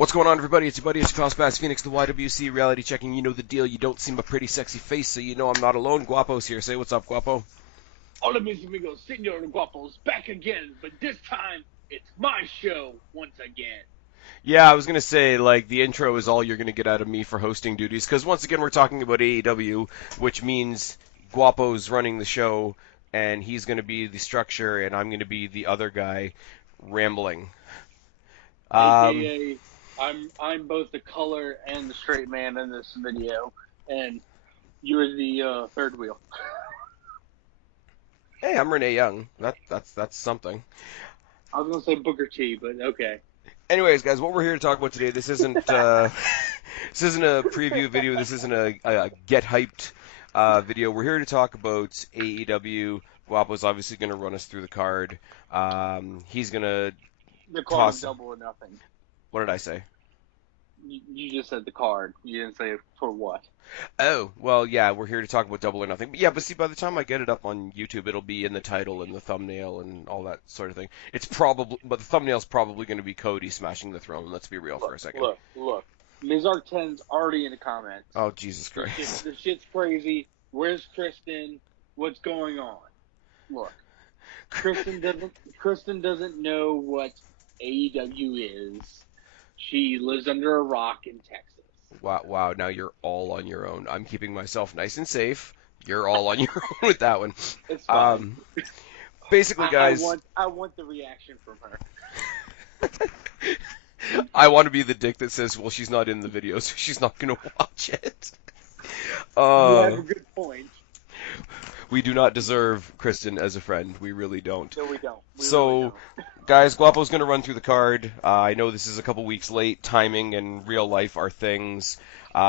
What's going on, everybody? It's your buddy, it's your pal Spaz Phoenix, the YWC reality checking. You know the deal. You don't see my pretty sexy face, so you know I'm not alone. Guapo's here. Say what's up, Guapo. Hola, mis amigos, Senor Guapos, back again, but this time it's my show once again. Yeah, I was gonna say, like, the intro is all you're gonna get out of me for hosting duties, because once again we're talking about AEW, which means Guapo's running the show, and he's gonna be the structure, and I'm gonna be the other guy rambling. AKA, I'm both the color and the straight man in this video, and you're the third wheel. Hey, I'm Renee Young. That's something. I was gonna say Booker T, but okay. Anyways, guys, what we're here to talk about today, this isn't a preview video. This isn't a get hyped video. We're here to talk about AEW. Guapo's obviously going to run us through the card. He's going to The card is Double or Nothing. What did I say? You just said the card. You didn't say for what. Oh, well, yeah, we're here to talk about Double or Nothing. But yeah, but see, by the time I get it up on YouTube, it'll be in the title and the thumbnail and all that sort of thing. But the thumbnail's probably going to be Cody smashing the throne. Let's be real for a second. Look. Ms. Arten's already in the comments. Oh, Jesus Christ. The shit's crazy. Where's Kristen? What's going on? Look, Kristen doesn't know what AEW is. She lives under a rock in Texas. Wow, now you're all on your own. I'm keeping myself nice and safe. You're all on your own with that one. It's fine. Basically, guys... I want the reaction from her. I want to be the dick that says, well, she's not in the video, so she's not going to watch it. You have a good point. We do not deserve Kristen as a friend. We really don't. No, we don't. Guys, Guapo's going to run through the card. I know this is a couple weeks late. Timing and real life are things.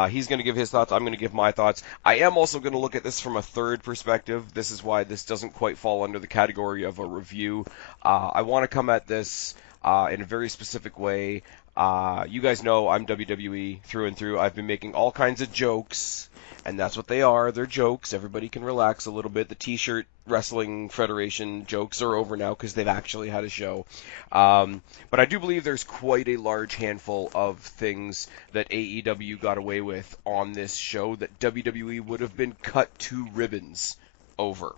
He's going to give his thoughts. I'm going to give my thoughts. I am also going to look at this from a third perspective. This is why this doesn't quite fall under the category of a review. I want to come at this in a very specific way. You guys know I'm WWE through and through. I've been making all kinds of jokes. And that's what they are. They're jokes. Everybody can relax a little bit. The T-shirt Wrestling Federation jokes are over now because they've actually had a show. But I do believe there's quite a large handful of things that AEW got away with on this show that WWE would have been cut to ribbons over.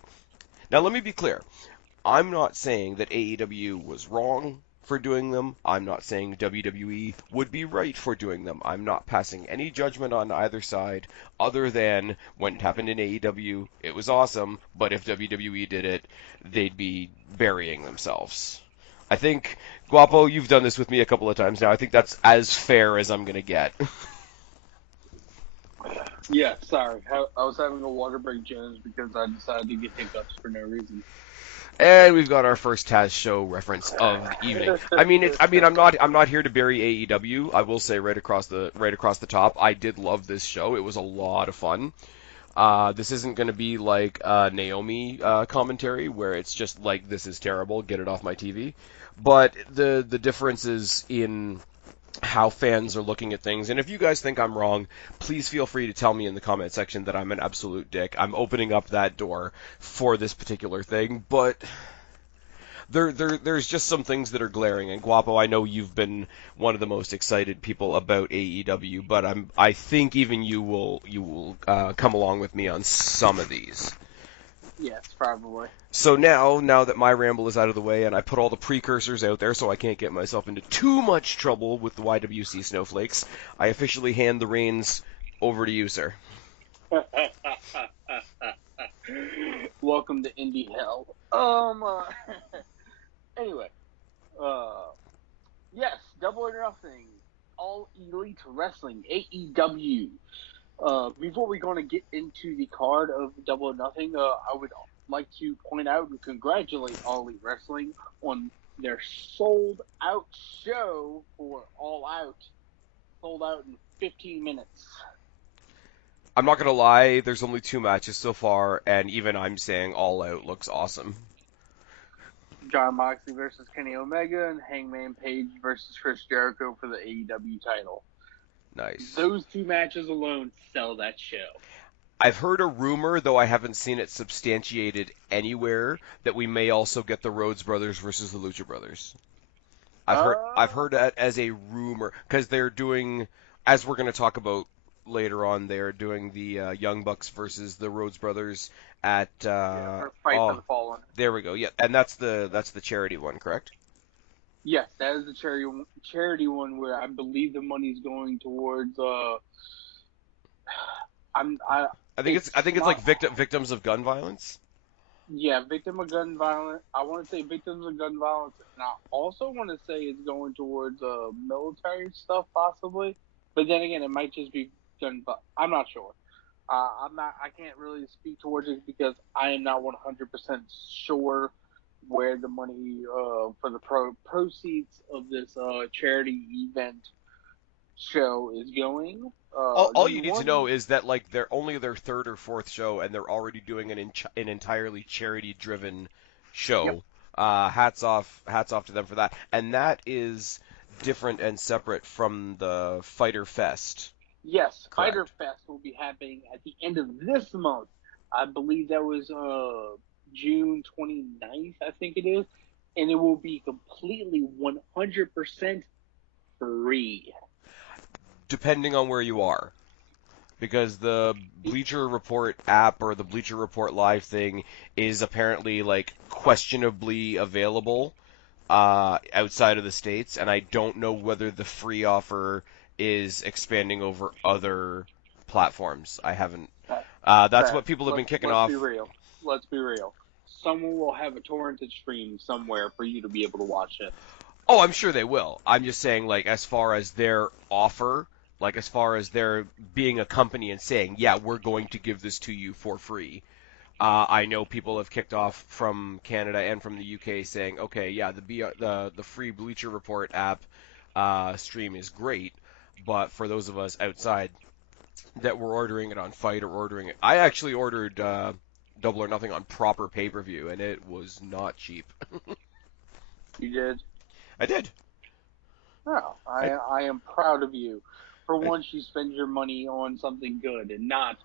Now, let me be clear. I'm not saying that AEW was wrong for doing them. I'm not saying WWE would be right for doing them. I'm not passing any judgment on either side other than when it happened in AEW, it was awesome, but if WWE did it, they'd be burying themselves. I think, Guapo, you've done this with me a couple of times now. I think that's as fair as I'm going to get. Yeah, sorry. I was having a water break, Jones, because I decided to get hiccups for no reason. And we've got our first Taz show reference of the evening. I'm not here to bury AEW. I will say right across the top, I did love this show. It was a lot of fun. This isn't going to be like Naomi commentary where it's just like, this is terrible, get it off my TV. But the differences in how fans are looking at things, and if you guys think I'm wrong, please feel free to tell me in the comment section that I'm an absolute dick. I'm opening up that door for this particular thing, but there's just some things that are glaring. And Guapo, I know you've been one of the most excited people about AEW, but I think even you will come along with me on some of these. Yes, probably. So now that my ramble is out of the way and I put all the precursors out there so I can't get myself into too much trouble with the YWC snowflakes, I officially hand the reins over to you, sir. Welcome to Indie Hell. Anyway, yes, Double or Nothing, All Elite Wrestling, AEW. Before we're going to get into the card of Double or Nothing, I would like to point out and congratulate All Elite Wrestling on their sold-out show for All Out. Sold out in 15 minutes. I'm not going to lie, there's only 2 matches so far, and even I'm saying All Out looks awesome. John Moxley versus Kenny Omega and Hangman Page versus Chris Jericho for the AEW title. Nice. Those 2 matches alone sell that show. I've heard a rumor, though I haven't seen it substantiated anywhere, that we may also get the Rhodes Brothers versus the Lucha Brothers. I've heard that as a rumor because they're doing, as we're going to talk about later on, they're doing the Young Bucks versus the Rhodes Brothers at Yeah, for Fight for oh, the Fallen. there we go. Yeah, and that's the charity one, correct? Yes, that is the charity one where I believe the money's going towards. I think it's not. like victims of gun violence. Yeah, victim of gun violence. I want to say victims of gun violence, and I also want to say it's going towards military stuff possibly. But then again, it might just be gun. I'm not sure. I'm not. I can't really speak towards it because I am not 100% sure where the money for the proceeds of this charity event show is going. All The you need to one, know is that like they're only their third or fourth show, and they're already doing an entirely charity-driven yep, show. Hats off to them for that. And that is different and separate from the Fighter Fest, yes, Fighter correct? Fest will be happening at the end of this month. I believe that was June 29th, I think it is, and it will be completely 100% free. Depending on where you are, because the Bleacher Report app or the Bleacher Report Live thing is apparently like questionably available outside of the states, and I don't know whether the free offer is expanding over other platforms. I haven't. Pat, That's Pat, what people have been kicking let's be off. real. Let's be real. Someone will have a torrented stream somewhere for you to be able to watch it. Oh, I'm sure they will. I'm just saying, like, as far as their offer, like, as far as their being a company and saying, yeah, we're going to give this to you for free. I know people have kicked off from Canada and from the UK saying, okay, yeah, the free Bleacher Report app stream is great, but for those of us outside that were ordering it on Fight or ordering it, I actually ordered Double or Nothing on proper pay-per-view, and it was not cheap. You did? I did. No, I, I am proud of you. For I once, you spend your money on something good and not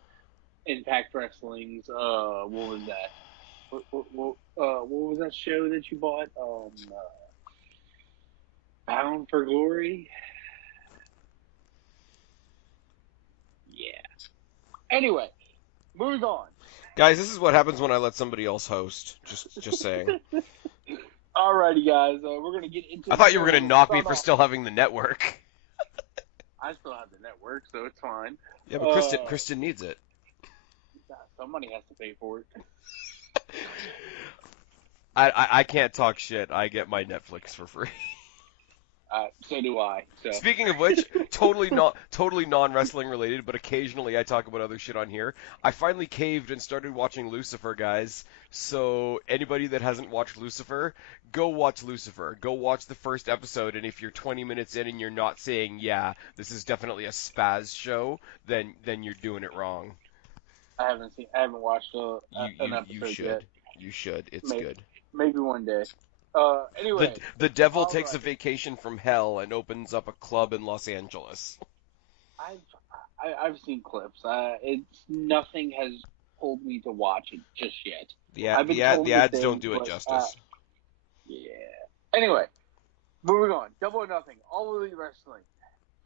Impact Wrestling's. What was that? What was that show that you bought? Bound for Glory. Yeah. Anyway, moving on. Guys, this is what happens when I let somebody else host. Just saying. Alrighty, guys. We're gonna get into I the thought you show. were gonna We'll knock me start for off. still having the network. I still have the network, so it's fine. Yeah, but Kristen Uh, Kristen needs it. Somebody has to pay for it. I can't talk shit. I get my Netflix for free. So do I. So Speaking of which, totally non wrestling related, but occasionally I talk about other shit on here. I finally caved and started watching Lucifer, guys. So anybody that hasn't watched Lucifer, go watch Lucifer. Go watch the first episode, and if you're 20 minutes in and you're not saying, "Yeah, this is definitely a spaz show," then you're doing it wrong. I haven't watched an You episode yet. should. You should. It's Maybe good. maybe one day. The Anyway, the devil all takes a right. vacation from hell and opens up a club in Los Angeles. I've I've seen clips. It's nothing has pulled me to watch it just yet. I've been The told the ads don't things, do it but justice. yeah. Anyway, moving on. Double or Nothing. All Elite Wrestling.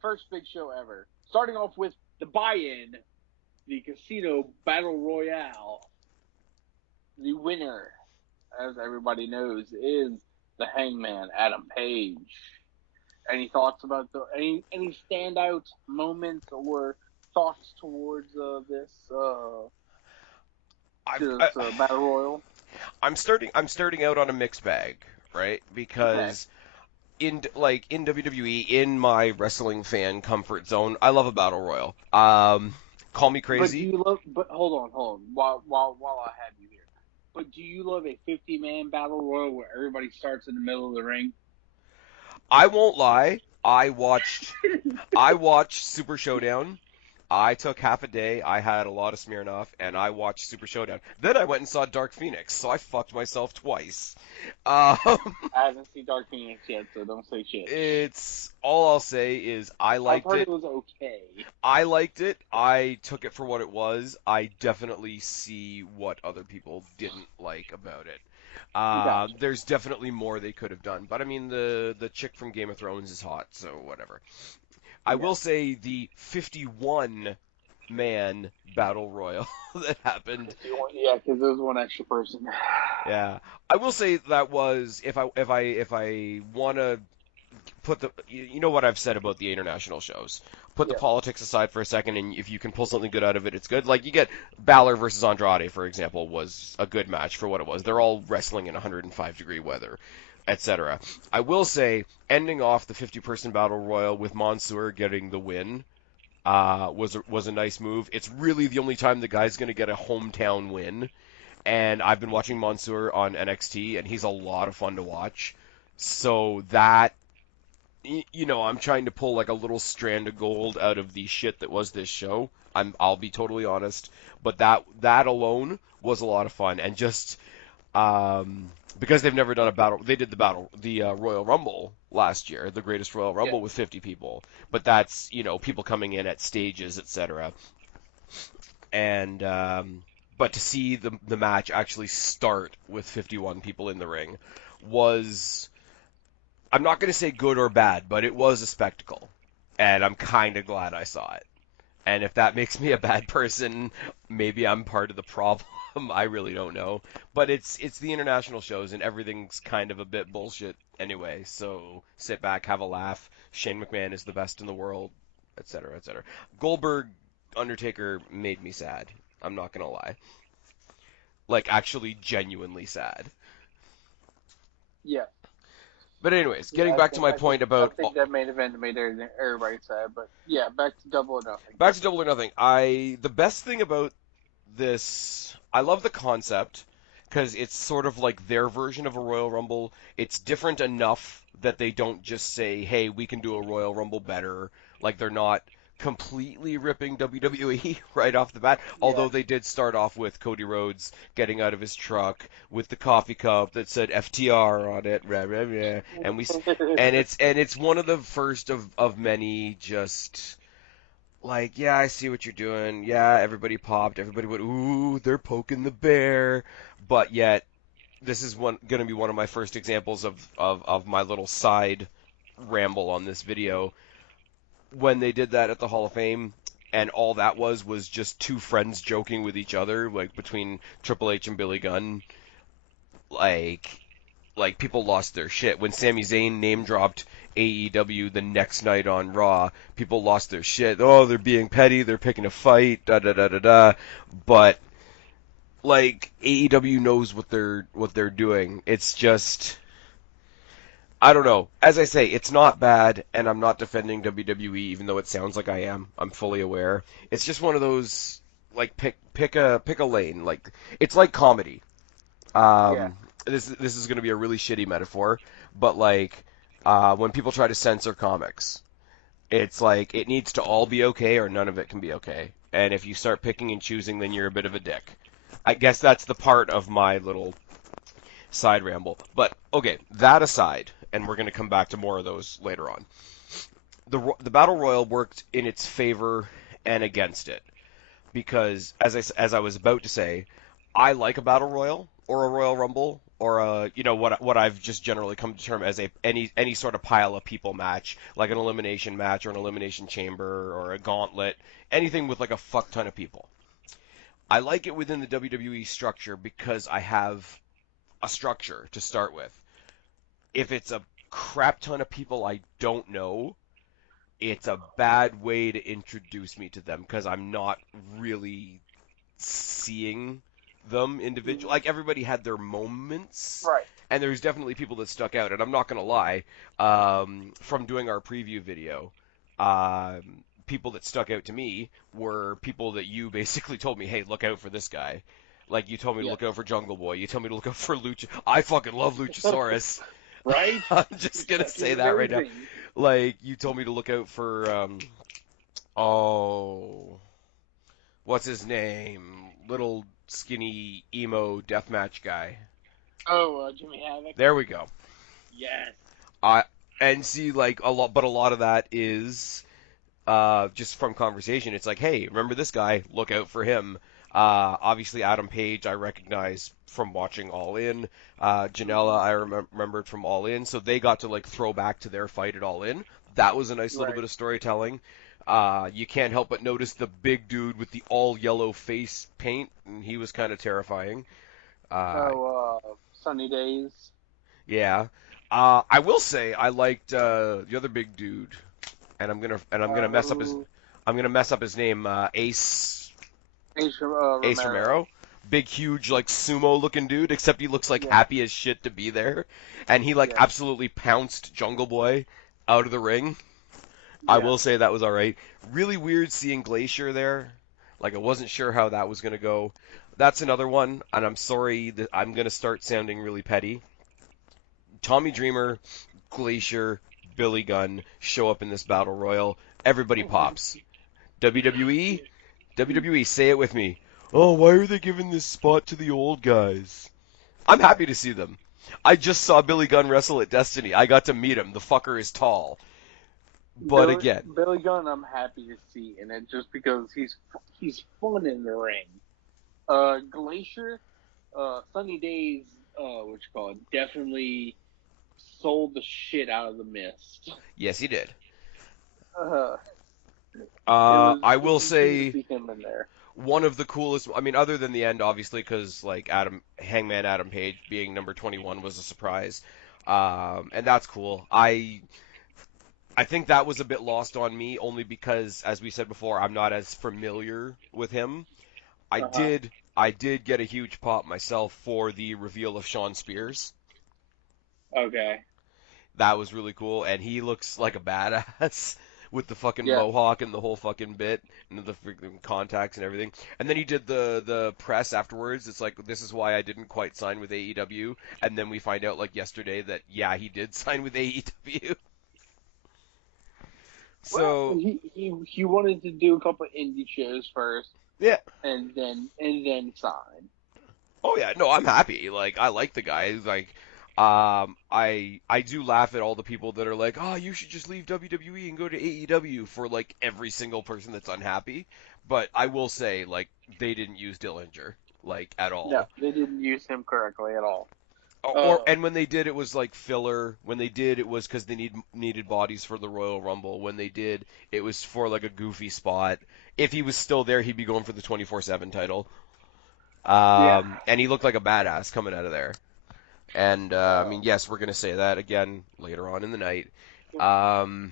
First big show ever. Starting off with the buy-in, the Casino Battle Royale. The winner, as everybody knows, is the Hangman, Adam Page. Any thoughts about any standout moments or thoughts towards this I've, this I, battle royal? I'm starting out on a mixed bag, right? Okay, Because in WWE, in my wrestling fan comfort zone, I love a battle royal. Call me but do crazy. you love? But hold on, while I have you here. But do you love a 50-man battle royal where everybody starts in the middle of the ring? I won't lie. I watched Super Showdown. I took half a day. I had a lot of Smirnoff, and I watched Super Showdown. Then I went and saw Dark Phoenix, so I fucked myself twice. Um, I haven't seen Dark Phoenix yet, so don't say shit. it's all I'll say is I I've liked heard it. it was okay. I liked it. I took it for what it was. I definitely see what other people didn't like about it. Gotcha. There's definitely more they could have done, but I mean the chick from Game of Thrones is hot, so whatever. I Yeah. will say the 51 man battle royal that happened. Yeah, because there was one extra person. Yeah, I will say that was if I want to put the you know what I've said about the international shows. Put the Yeah. politics aside for a second, and if you can pull something good out of it, it's good. Like you get Balor versus Andrade, for example, was a good match for what it was. They're all wrestling in 105-degree weather, etc. I will say, ending off the 50-person battle royal with Mansoor getting the win was a nice move. It's really the only time the guy's going to get a hometown win. And I've been watching Mansoor on NXT, and he's a lot of fun to watch. So that I'm trying to pull like a little strand of gold out of the shit that was this show. I'll be totally honest, but that alone was a lot of fun, and just because they've never done a battle, they did the Royal Rumble last year, the Greatest Royal Yeah. Rumble with 50 people, but that's people coming in at stages, etc. And but to see the match actually start with 51 people in the ring was I'm not going to say good or bad, but it was a spectacle. And I'm kind of glad I saw it. And if that makes me a bad person, maybe I'm part of the problem. I really don't know. But it's the international shows and everything's kind of a bit bullshit anyway. So sit back, have a laugh. Shane McMahon is the best in the world, etc., etc. Goldberg Undertaker made me sad. I'm not going to lie. Like actually genuinely sad. Yeah. But anyways, Yeah, getting back to my point I about think that main event made everybody sad, but yeah, back to Double or Nothing. back to Double or Nothing. The best thing about this, I love the concept because it's sort of like their version of a Royal Rumble. It's different enough that they don't just say, "Hey, we can do a Royal Rumble better." Like they're not completely ripping WWE right off the bat. Yeah. Although they did start off with Cody Rhodes getting out of his truck with the coffee cup that said FTR on it, rah, rah, rah. And it's one of the first of many just like, yeah, I see what you're doing. Yeah, everybody popped. Everybody went, ooh, they're poking the bear. But yet, this is going to be one of my first examples of my little side ramble on this video. When they did that at the Hall of Fame, and all that was just two friends joking with each other, like between Triple H and Billy Gunn. Like, like people lost their shit when Sami Zayn name dropped AEW the next night on Raw. People lost their shit. Oh, they're being petty. They're picking a fight. Da da da da da. But like AEW knows what they're doing. It's just I don't know. As I say, it's not bad, and I'm not defending WWE, even though it sounds like I am. I'm fully aware. It's just one of those like pick a lane. Like it's like comedy. Yeah. This is going to be a really shitty metaphor, but like when people try to censor comics, it's like it needs to all be okay or none of it can be okay. And if you start picking and choosing, then you're a bit of a dick. I guess that's the part of my little side ramble. But okay, that aside, and we're going to come back to more of those later on. The battle royal worked in its favor and against it because as I was about to say, I like a battle royal or a royal rumble or a what I've just generally come to term as any sort of pile of people match, like an elimination match or an elimination chamber or a gauntlet, anything with like a fuck ton of people. I like it within the WWE structure because I have a structure to start with. If it's a crap ton of people I don't know, it's a bad way to introduce me to them because I'm not really seeing them individual. Like everybody had their moments, Right. and there's definitely people that stuck out. And I'm not gonna lie, from doing our preview video, people that stuck out to me were people that you basically told me, hey, look out for this guy. Like you told me to Yeah. look out for Jungle Boy. You told me to look out for Lucha. I fucking love Luchasaurus. Right? I'm just gonna Such say is that right now. amazing. Like you told me to look out for Oh, what's his name? Little skinny emo deathmatch guy. Oh, Jimmy Havoc. There we go. Yes. I and see like a lot of that is just from conversation. It's like, hey, remember this guy? Look out for him. Obviously, Adam Page, I recognize from watching All In. Janela, Hmm. I remembered from All In. So they got to like throw back to their fight at All In. That was a nice little bit Right. of storytelling. You can't help but notice the big dude with the all yellow face paint, and he was kind of terrifying. Uh, Oh, Sunny Days. yeah. I will say I liked the other big dude, and I'm gonna mess up his Who? I'm gonna mess up his name. Ace Ace Romero. Romero, big huge like sumo looking dude, except he looks like Yes. happy as shit to be there, and he like Yes. absolutely pounced Jungle Boy out of the ring. I Yes. will say that was all right. Really weird seeing Glacier there. Like I wasn't sure how that was gonna go. That's another one, and I'm sorry that I'm gonna start sounding really petty. Tommy Dreamer, Glacier, Billy Gunn show up in this battle royal. Everybody pops. WWE, WWE, say it with me. Oh, why are they giving this spot to the old guys? I'm happy to see them. I just saw Billy Gunn wrestle at Destiny. I got to meet him. The fucker is tall. But again, Billy Gunn, I'm happy to see in it just because he's fun in the ring. Glacier, Sunny Days, what you call it, definitely sold the shit out of the mist. yes, he did. Uh, it was I it will was good to say see him in there. one of the coolest. I mean, other than the end, obviously, because like Hangman Adam Page being number 21 was a surprise, and that's cool. I think that was a bit lost on me only because, as we said before, I'm not as familiar with him. I Uh huh. did I did get a huge pop myself for the reveal of Sean Spears. Okay. That was really cool, and he looks like a badass with the fucking Yes. mohawk and the whole fucking bit and the freaking contacts and everything. And then he did the press afterwards. It's like this is why I didn't quite sign with AEW, and then we find out like yesterday that yeah he did sign with AEW. Well, So he wanted to do a couple of indie shows first, yeah, and then sign. oh yeah, no, I'm happy. Like I like the guy. Like I do laugh at all the people that are like, "Oh, you should just leave WWE and go to AEW" for like every single person that's unhappy. But I will say like they didn't use Dillinger like at No, all. they didn't use him correctly at all. Or Uh, and when they did it was like filler. When they did it was cuz they needed bodies for the Royal Rumble. When they did it was for like a goofy spot. If he was still there, he'd be going for the 24/7 title. yeah. And he looked like a badass coming out of there. And I Uh, mean, yes, we're gonna say that again later on in the night. Um,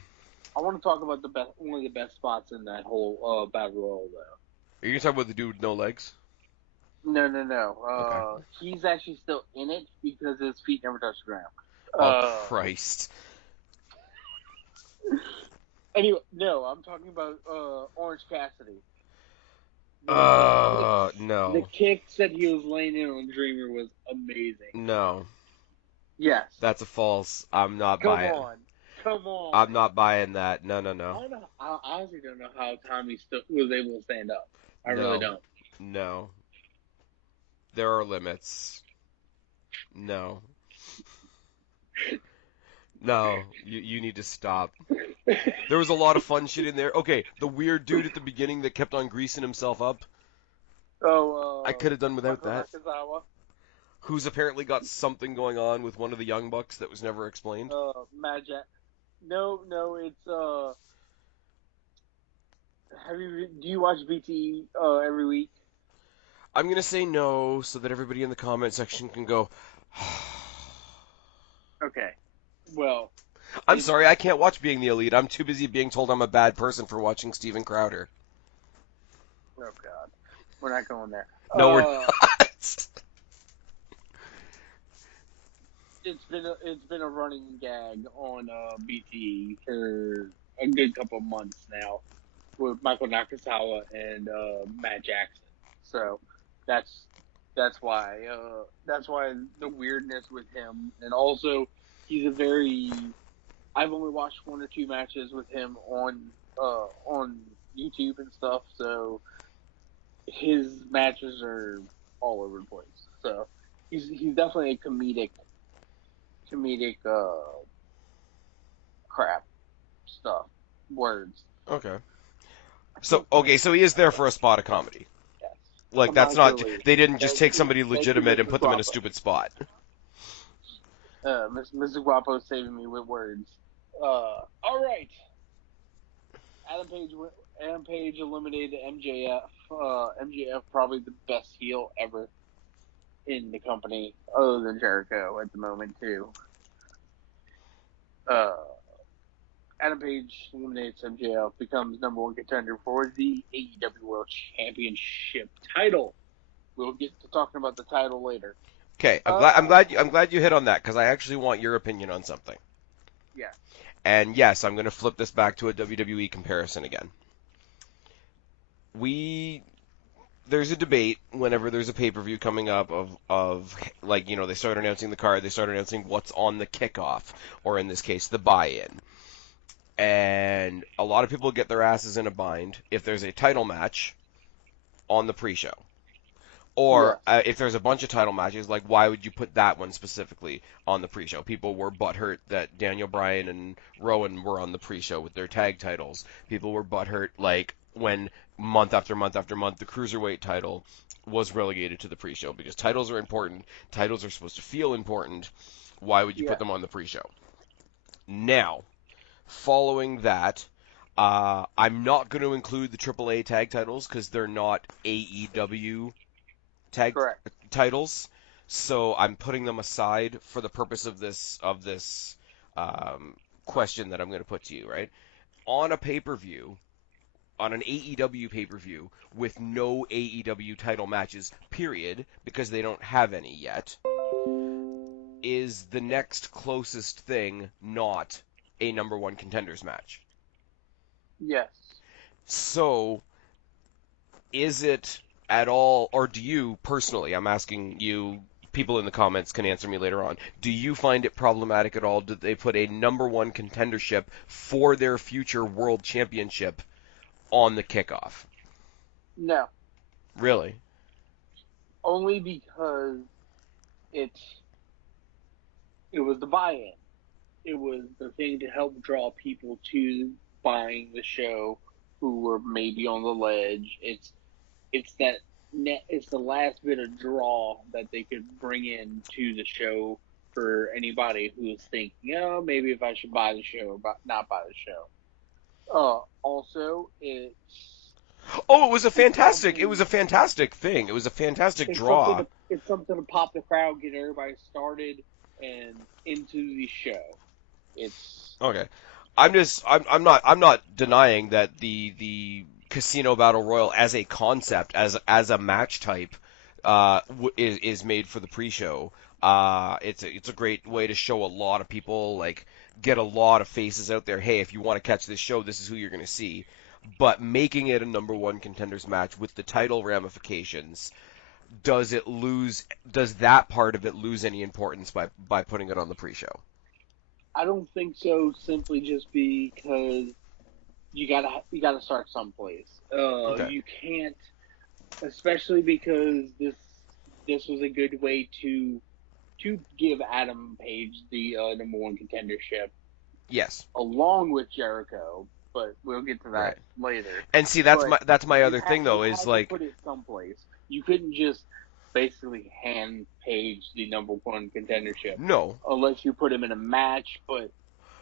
I want to talk about the best, one of the best spots in that whole battle royal, though. are you gonna talk about the dude with no legs? No, no, no. Okay. He's actually still in it because his feet never touch the ground. Oh Uh, Christ. anyway, no, I'm talking about Orange Cassidy. The No, kicks that he was laying in on Dreamer was amazing. no, Yes. that's a false. I'm not Come buying. on. Come on. I'm not buying that. No, no, I no, don't know. I honestly don't know how Tommy still was able to stand up. I really no, don't. no. There are limits. No, no. You need to stop. There was a lot of fun shit in there. Okay, the weird dude at the beginning that kept on greasing himself up. I Oh, could have done without Michael that. Nakazawa. Who's apparently got something going on with one of the young bucks that was never explained. Magic. No, no, it's do you watch BTE every week? I'm gonna say no so that everybody in the comment section can go. Okay. Well, I'm it's sorry, I can't watch Being the Elite. I'm too busy being told I'm a bad person for watching Steven Crowder. oh god, we're not going there. No, we're not. It's been a running gag on BTE for a good couple of months now with Michael Nakazawa and Matt Jackson. So that's that's why the weirdness with him, and also he's a very. I've only watched one or two matches with him on YouTube and stuff, so his matches are all over the place. So he's definitely a comedic crap stuff words. Okay. I So can't think of okay, the so he is word. there for a spot of comedy. Yes, Like that's comic not relief. they didn't just Thank take you, somebody thank you, legitimate and Mr. put them in a Guapo. stupid spot. Mr. Guapo saving me with words. All right. Adam Page. Adam Page eliminated MJF. MJF probably the best heel ever in the company, other than Jericho at the moment too. Uh, Adam Page eliminates MJF, becomes number one contender for the AEW World Championship title. We'll get to talking about the title later. Okay, Uh, I'm glad you hit on that because I actually want your opinion on something. yes, And yes, I'm going to flip this back to a WWE comparison again. We there's a debate whenever there's a pay-per-view coming up of like they start announcing the card, they start announcing what's on the kickoff, or in this case the buy-in. And a lot of people get their asses in a bind if there's a title match on the pre-show. Or yes, if there's a bunch of title matches, like why would you put that one specifically on the pre-show? People were butthurt that Daniel Bryan and Rowan were on the pre-show with their tag titles. People were butthurt like when month after month after month the cruiserweight title was relegated to the pre-show because titles are important. Titles are supposed to feel important. Why would you put yes. them on the pre-show? Now, following that, I'm not going to include the AAA tag titles because they're not AEW tag Correct. titles, so I'm putting them aside for the purpose of this question that I'm going to put to you. Right on a pay-per-view, on an AEW pay-per-view with no AEW title matches, period, because they don't have any yet, is the next closest thing not a number one contenders match. Yes. So is it at all, or do you personally, I'm asking you, people in the comments can answer me later on, do you find it problematic at all? Did they put a number one contendership for their future world championship on the kickoff? No. Really? Only because it it was the buy-in. It was the thing to help draw people to buying the show who were maybe on the ledge. It's that it's the last bit of draw that they could bring in to the show for anybody who is thinking, oh, maybe if I should buy the show, but not buy the show. Also, Oh, it's it was a something fantastic thing. It was a fantastic draw. it's something to pop the crowd, get everybody started and into the show. It's Okay. I'm not denying that the casino battle royal as a concept, as a match type, is made for the pre-show. It's a great way to show a lot of people, like get a lot of faces out there. Hey, if you want to catch this show, this is who you're going to see. But making it a number one contenders match with the title ramifications, does that part of it lose any importance by putting it on the pre-show? I don't think so. Simply just because you gotta start someplace. Okay. You can't, especially because this was a good way to give Adam Page the number one contendership Yes. along with Jericho. But we'll get to that Right. later. And see, But that's my other thing you though is had to like put it someplace. You couldn't just basically hand Page the number one contendership no, unless you put him in a match. But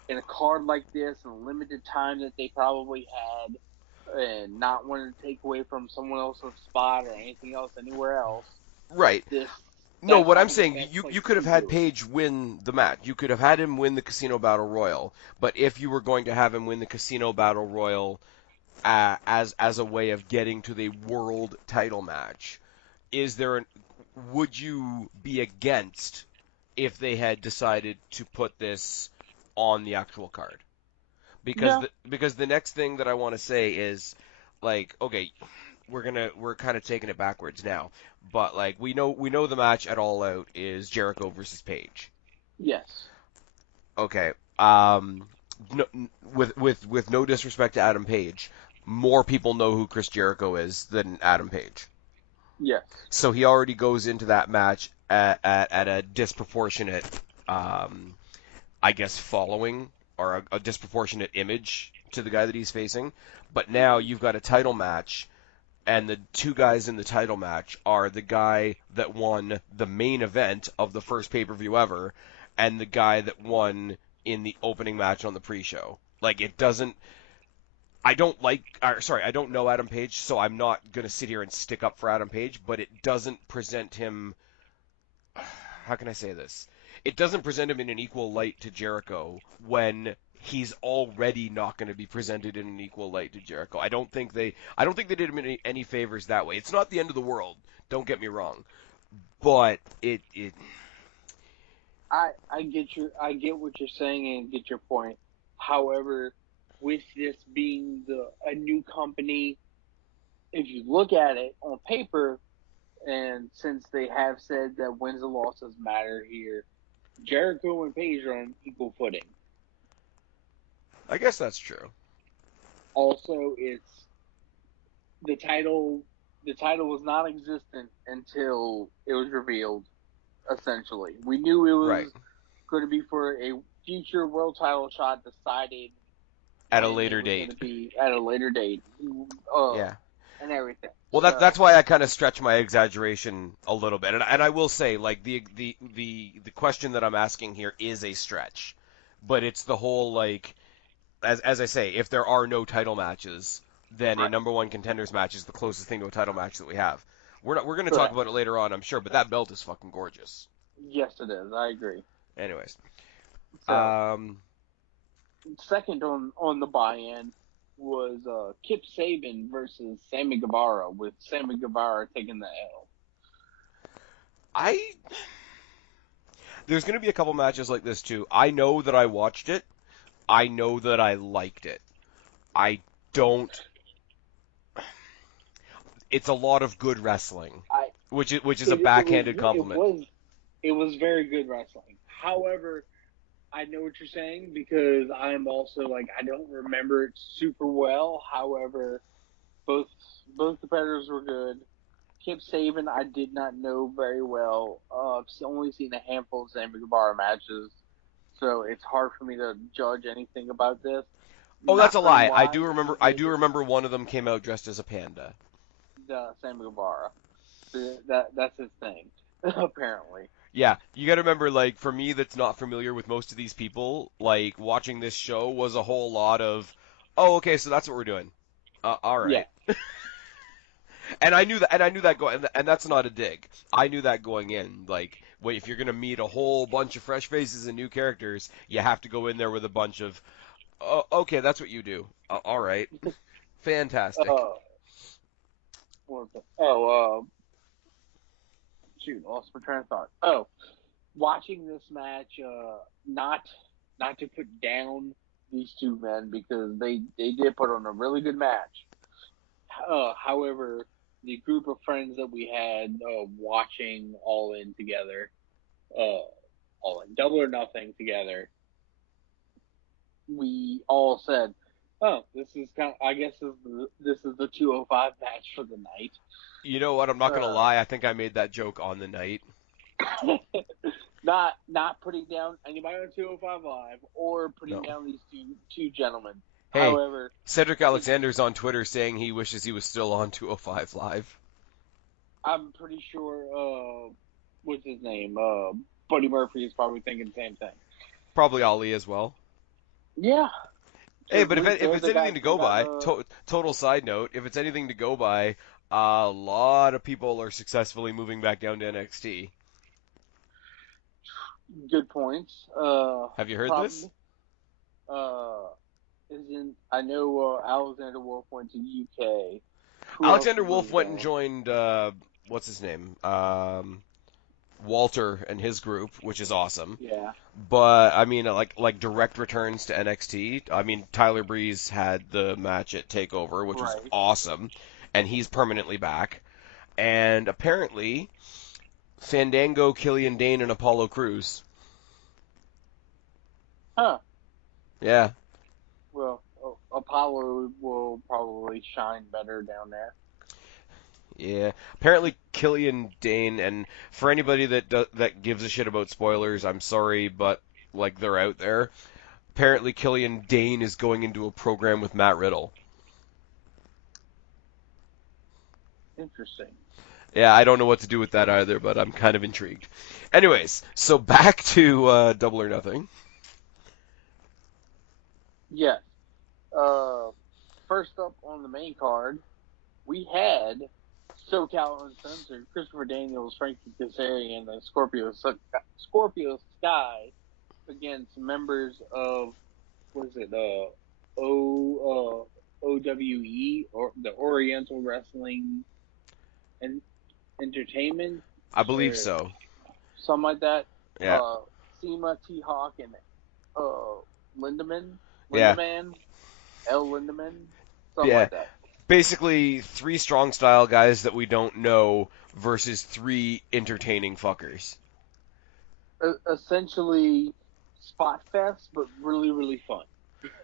in a card like this, in a limited time that they probably had, and not wanting to take away from someone else's spot or anything else anywhere else, right. this No, that's what I'm probably the saying, best place you could have to had do it. Page win the match. You could have had him win the Casino Battle Royal. But if you were going to have him win the Casino Battle Royal as a way of getting to the world title match, is there an would you be against if they had decided to put this on the actual card? No, Because the next thing that I want to say is like, okay, we're kind of taking it backwards now, but like we know the match at All Out is Jericho versus Page. yes, Okay. No, with no disrespect to Adam Page, more people know who Chris Jericho is than Adam Page. Yes. So he already goes into that match at a disproportionate, I guess, following or a disproportionate image to the guy that he's facing. But now you've got a title match, and the two guys in the title match are the guy that won the main event of the first pay-per-view ever, and the guy that won in the opening match on the pre-show. Like, it doesn't. I don't like, sorry, I don't know Adam Page, so I'm not gonna sit here and stick up for Adam Page, but it doesn't present him. How can I say this? It doesn't present him in an equal light to Jericho when he's already not going to be presented in an equal light to Jericho. I don't think they did him any favors that way. It's not the end of the world. Don't get me wrong, but it. I get what you're saying and get your point. However, with this being a new company, if you look at it on paper, and since they have said that wins and losses matter here, Jericho and Page are on equal footing. I guess that's true. Also, it's the title. The title was non-existent until it was revealed. Essentially, we knew it was Right. going to be for a future world title shot decided At a when later it was date. going to be at a later date. Yeah. And everything. Well, So, that's why I kind of stretch my exaggeration a little bit, and I will say, like, the question that I'm asking here is a stretch, but it's the whole, like, as I say, if there are no title matches, then a right. number one contenders match is the closest thing to a title match that we have. We're going to talk Correct. about it later on, I'm sure, but that belt is fucking gorgeous. Yes, it is. I agree. Anyways, So, second on the buy-in was Kip Sabian versus Sammy Guevara, with Sammy Guevara taking the L. I there's going to be a couple matches like this too. I know that I watched it. I know that I liked it. I don't. It's a lot of good wrestling, which is a backhanded compliment. It was very good wrestling. However, I know what you're saying because I'm also like I don't remember it super well. However, both both competitors were good. Kip Sabian I did not know very well. I've only seen a handful of Sammy Guevara matches, so it's hard for me to judge anything about this. Oh, that's a Not ring lie. wise, I do remember one of them came out dressed as a panda. Sammy Guevara. That's his thing, apparently. Yeah, you got to remember, like, for me that's not familiar with most of these people, like, watching this show was a whole lot of, oh, okay, so that's what we're doing. All Yeah, right. And I knew that going, and that's not a dig. I knew that going in. Like, wait, if you're gonna meet a whole bunch of fresh faces and new characters, you have to go in there with a bunch of, oh, okay, that's what you do. All right, fantastic. uh, oh, shoot, lost my train of thought. Oh, watching this match, not to put down these two men because they did put on a really good match. However, the group of friends that we had watching All In together, All In Double or Nothing together, we all said, "Oh, this is kind. I guess this is the 205 match for the night." You know what? I'm not gonna lie. I think I made that joke on the night. Not putting down anybody on 205 Live or putting No. down these two gentlemen. Hey, However, Cedric Alexander's on Twitter saying he wishes he was still on 205 Live. I'm pretty sure what's his name? Buddy Murphy is probably thinking the same thing. Probably Ali as well. Yeah. Hey, but if They're it's the anything guys to that go got by, total side note, if it's anything to go by, a lot of people are successfully moving back down to NXT. good points. Have you heard Problem, this? isn't I know Alexander Wolf went to UK. Who else Alexander is Wolf moving went and down? joined, what's his name? Walter and his group, which is awesome. Yeah. But I mean, like direct returns to NXT. I mean, Tyler Breeze had the match at Takeover, which was Right. awesome, and he's permanently back. And apparently, Fandango, Killian Dane, and Apollo Crews. Huh. Yeah. Well, Apollo will probably shine better down there. Yeah, apparently Killian Dane, and for anybody that gives a shit about spoilers, I'm sorry, but like they're out there. Apparently Killian Dane is going into a program with Matt Riddle. Interesting. Yeah, I don't know what to do with that either, but I'm kind of intrigued. Anyways, so back to Double or Nothing. Yes. Uh, First up on the main card, we had SoCal Uncensored, Christopher Daniels, Frankie Kazarian, and Scorpio Sky against members of was it OWE or the Oriental Wrestling and Entertainment I believe or so. something like that. Yeah, Uh, Sema T Hawk and Lindemann, yeah, Lindemann, L Lindemann, something yeah. like that. Basically, three strong style guys that we don't know versus three entertaining fuckers. Essentially, Spot Fest, but really really fun.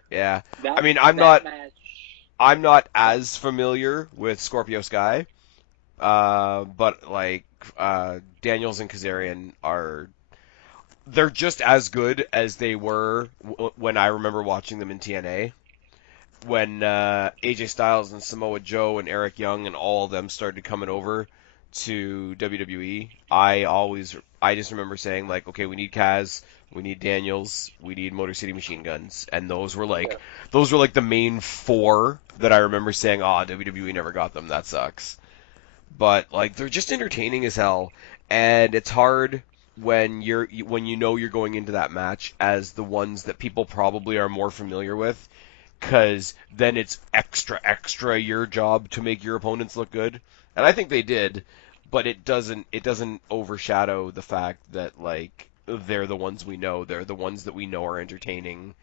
Yeah, I That mean, that match. I'm not That as familiar with Scorpio Sky, but like Daniels and Kazarian are they're just as good as they were when I remember watching them in TNA. When AJ Styles and Samoa Joe and Eric Young and all of them started coming over to WWE, I just remember saying like, okay, we need Kaz, we need Daniels, we need Motor City Machine Guns, and yeah. those were like the main four that I remember saying, oh, WWE never got them, that sucks. But like they're just entertaining as hell, and it's hard when you know you're going into that match as the ones that people probably are more familiar with, because then it's extra your job to make your opponents look good, and I think they did, but it doesn't overshadow the fact that like they're the ones we know, they're the ones that we know are entertaining,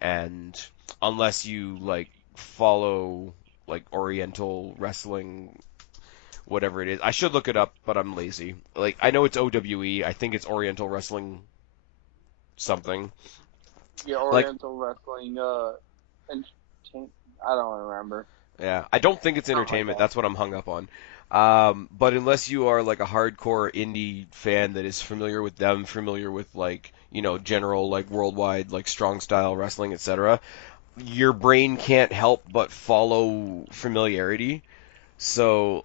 and unless you like follow like Oriental wrestling, whatever it is. I should look it up, but I'm lazy. Like I know it's OWE. I think it's Oriental Wrestling something. Yeah, Like Oriental Wrestling. And I don't remember. yeah, I don't think it's Something like entertainment. that. That's what I'm hung up on. But unless you are like a hardcore indie fan that is familiar with them, familiar with like general like worldwide like strong style wrestling, etc., your brain can't help but follow familiarity. So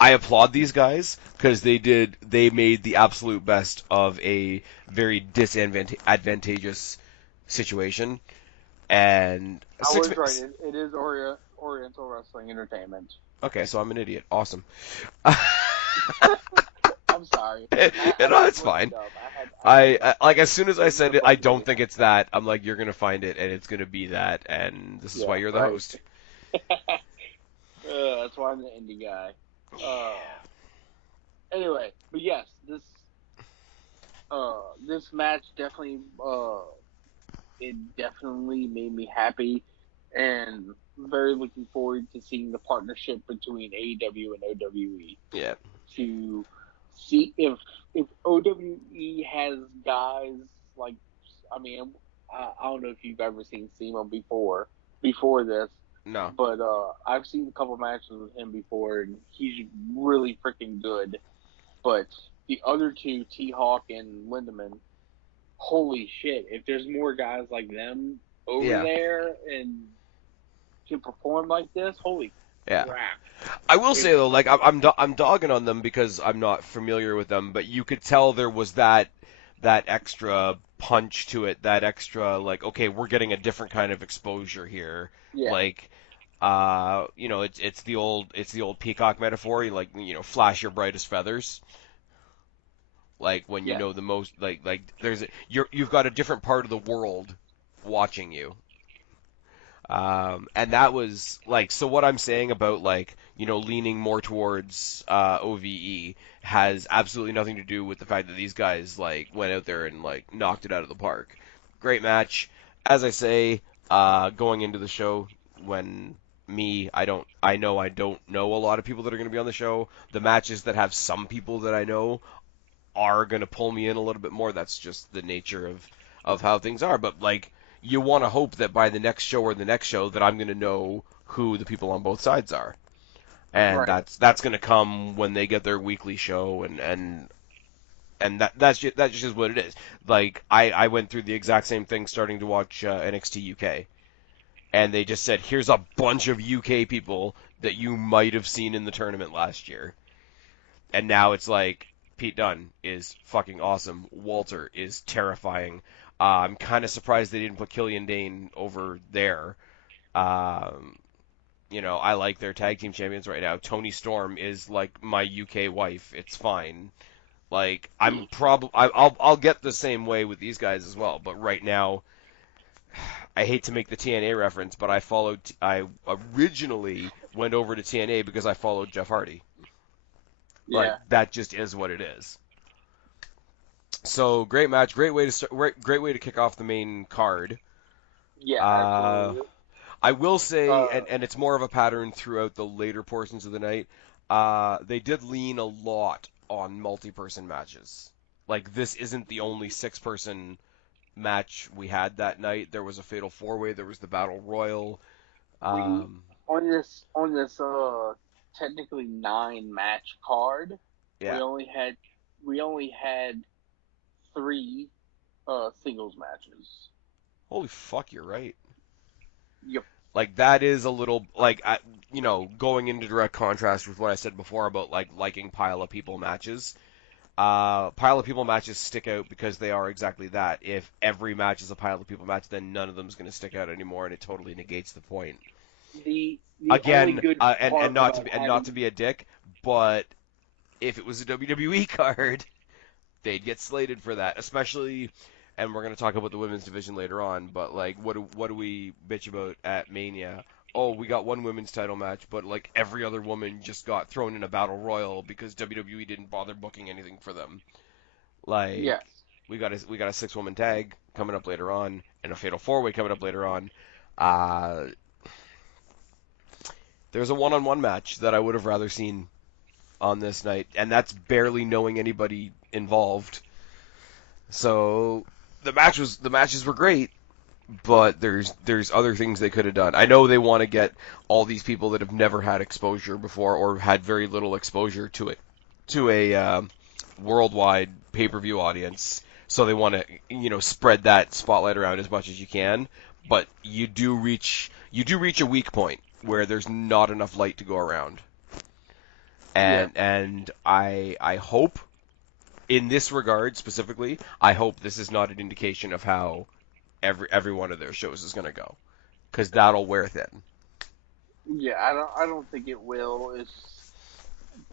I applaud these guys because they made the absolute best of a very disadvantageous situation. And I was right. It is Oriental Wrestling Entertainment. okay, so I'm an idiot. Awesome. I'm sorry. I No, it's just looked fine. it up. I had Like as soon as I it said went it, I above don't me. think it's that. I'm like, you're gonna find it, and it's gonna be that, and this is why Yeah, you're the right. host. That's why I'm the indie guy. Anyway, but yes, this match definitely it definitely made me happy, and very looking forward to seeing the partnership between AEW and OWE Yeah, to see if OWE has guys like I mean I don't know if you've ever seen Simo before this, no, but I've seen a couple matches with him before and he's really freaking good. But the other two, T Hawk and Lindemann, holy shit! If there's more guys like them over yeah, there and can perform like this, holy yeah. crap! I will It, say though, like I'm dogging on them because I'm not familiar with them, but you could tell there was that extra punch to it, that extra like, okay, we're getting a different kind of exposure here. yeah, Like, it's the old peacock metaphor. You like, flash your brightest feathers. Like when you yes, know the most, like you've got a different part of the world watching you. And that was like, so what I'm saying about like, leaning more towards OVE has absolutely nothing to do with the fact that these guys like went out there and like knocked it out of the park. Great match. As I say, going into the show, when I don't know a lot of people that are going to be on the show. The matches that have some people that I know are going to pull me in a little bit more. That's just the nature of how things are. But like, you want to hope that by the next show or the next show that I'm going to know who the people on both sides are. And Right. that's going to come when they get their weekly show, and that's just what it is. Like I went through the exact same thing starting to watch NXT UK, and they just said here's a bunch of UK people that you might have seen in the tournament last year, and now it's like Pete Dunne is fucking awesome. Walter is terrifying. I'm kind of surprised they didn't put Killian Dane over there. Um, I like their tag team champions right now. Tony Storm is like my UK wife. It's fine. Like I'll get the same way with these guys as well. But right now, I hate to make the TNA reference, but I originally went over to TNA because I followed Jeff Hardy. Like Yeah. that just is what it is. So great match, great way to start, great way to kick off the main card. Yeah, Uh, absolutely. I will say, Uh, and it's more of a pattern throughout the later portions of the night. They did lean a lot on multi-person matches. Like this isn't the only six-person match we had that night. There was a fatal four-way. There was the battle royal. we Um, on this technically 9 match card, we yeah. only had we only had 3 singles matches. Holy fuck, you're right. Yep. Like that is a little like going into direct contrast with what I said before about like liking pile of people matches. Pile of people matches stick out because they are exactly that. If every match is a pile of people match, then none of them is going to stick out anymore, and it totally negates the point. The only Again, good and part not to about be and not having to be a dick, but if it was a WWE card, they'd get slated for that, especially. And we're going to talk about the women's division later on, but like, what do we bitch about at Mania? Oh, we got one women's title match, but like every other woman just got thrown in a battle royal because WWE didn't bother booking anything for them. Like, yes, we got a 6-woman tag coming up later on, and a fatal four-way coming up later on. Uh, there's a one-on-one match that I would have rather seen on this night, and that's barely knowing anybody involved. So the matches were great, but there's other things they could have done. I know they want to get all these people that have never had exposure before or had very little exposure to a worldwide pay-per-view audience, so they want to spread that spotlight around as much as you can. But you do reach a weak point where there's not enough light to go around, yeah, and I hope in this regard specifically, I hope this is not an indication of how every one of their shows is going to go, because that'll wear thin. yeah. I don't think it will. It's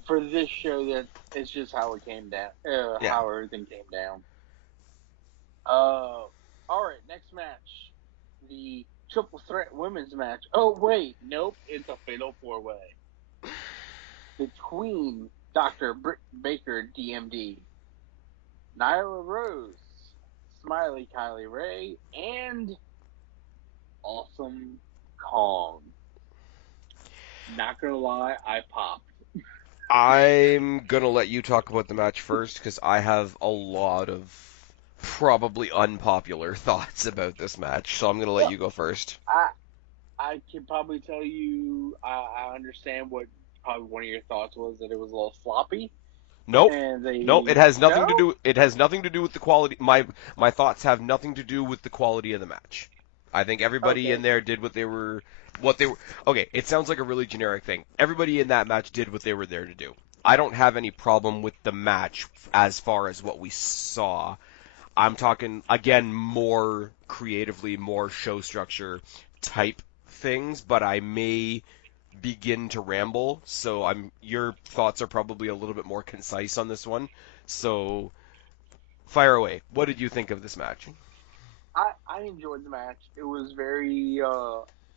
for this show that it's just how it came down, Yeah. how everything came down. All right, next match, the triple threat women's match. Oh wait, nope, it's a fatal 4-way between Dr. Britt Baker, DMD, Nyla Rose, Smiley Kylie Ray, and Awesome Kong. Not gonna lie, I popped. I'm gonna let you talk about the match first because I have a lot of probably unpopular thoughts about this match, so I'm gonna let Well, you go first. I I can probably tell you I understand what probably one of your thoughts was, that it was a little sloppy, Nope. and Nope, it they has nothing to no do it has nothing to do with the quality. My thoughts have nothing to do with the quality of the match. I think everybody in okay there did what they were okay, it sounds like a really generic thing. Everybody in that match did what they were there to do. I don't have any problem with the match as far as what we saw. I'm talking again more creatively, more show structure type things, but I may begin to ramble, so I'm your thoughts are probably a little bit more concise on this one. So fire away. What did you think of this match? I enjoyed the match. It was very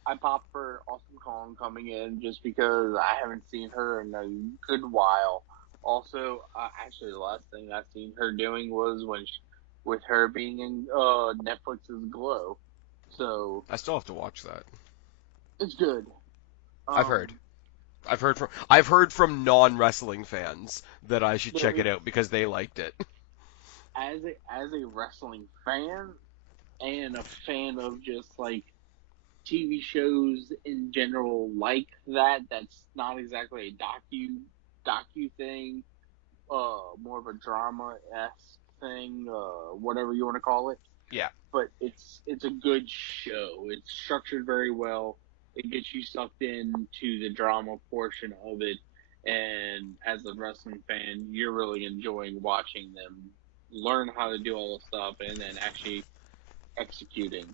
I popped for Awesome Kong coming in just because I haven't seen her in a good while. Also, actually, the last thing I seen her doing was with her being in Netflix's Glow. So I still have to watch that. it's good. I've heard. Um, I've heard from non-wrestling fans that I should check there it out because they liked it. as a wrestling fan, and a fan of just like TV shows in general like that. That's not exactly a docu thing. More of a drama esque thing. Whatever you want to call it. Yeah. But it's a good show. It's structured very well. It gets you sucked into the drama portion of it, and as a wrestling fan, you're really enjoying watching them learn how to do all the stuff and then actually executing.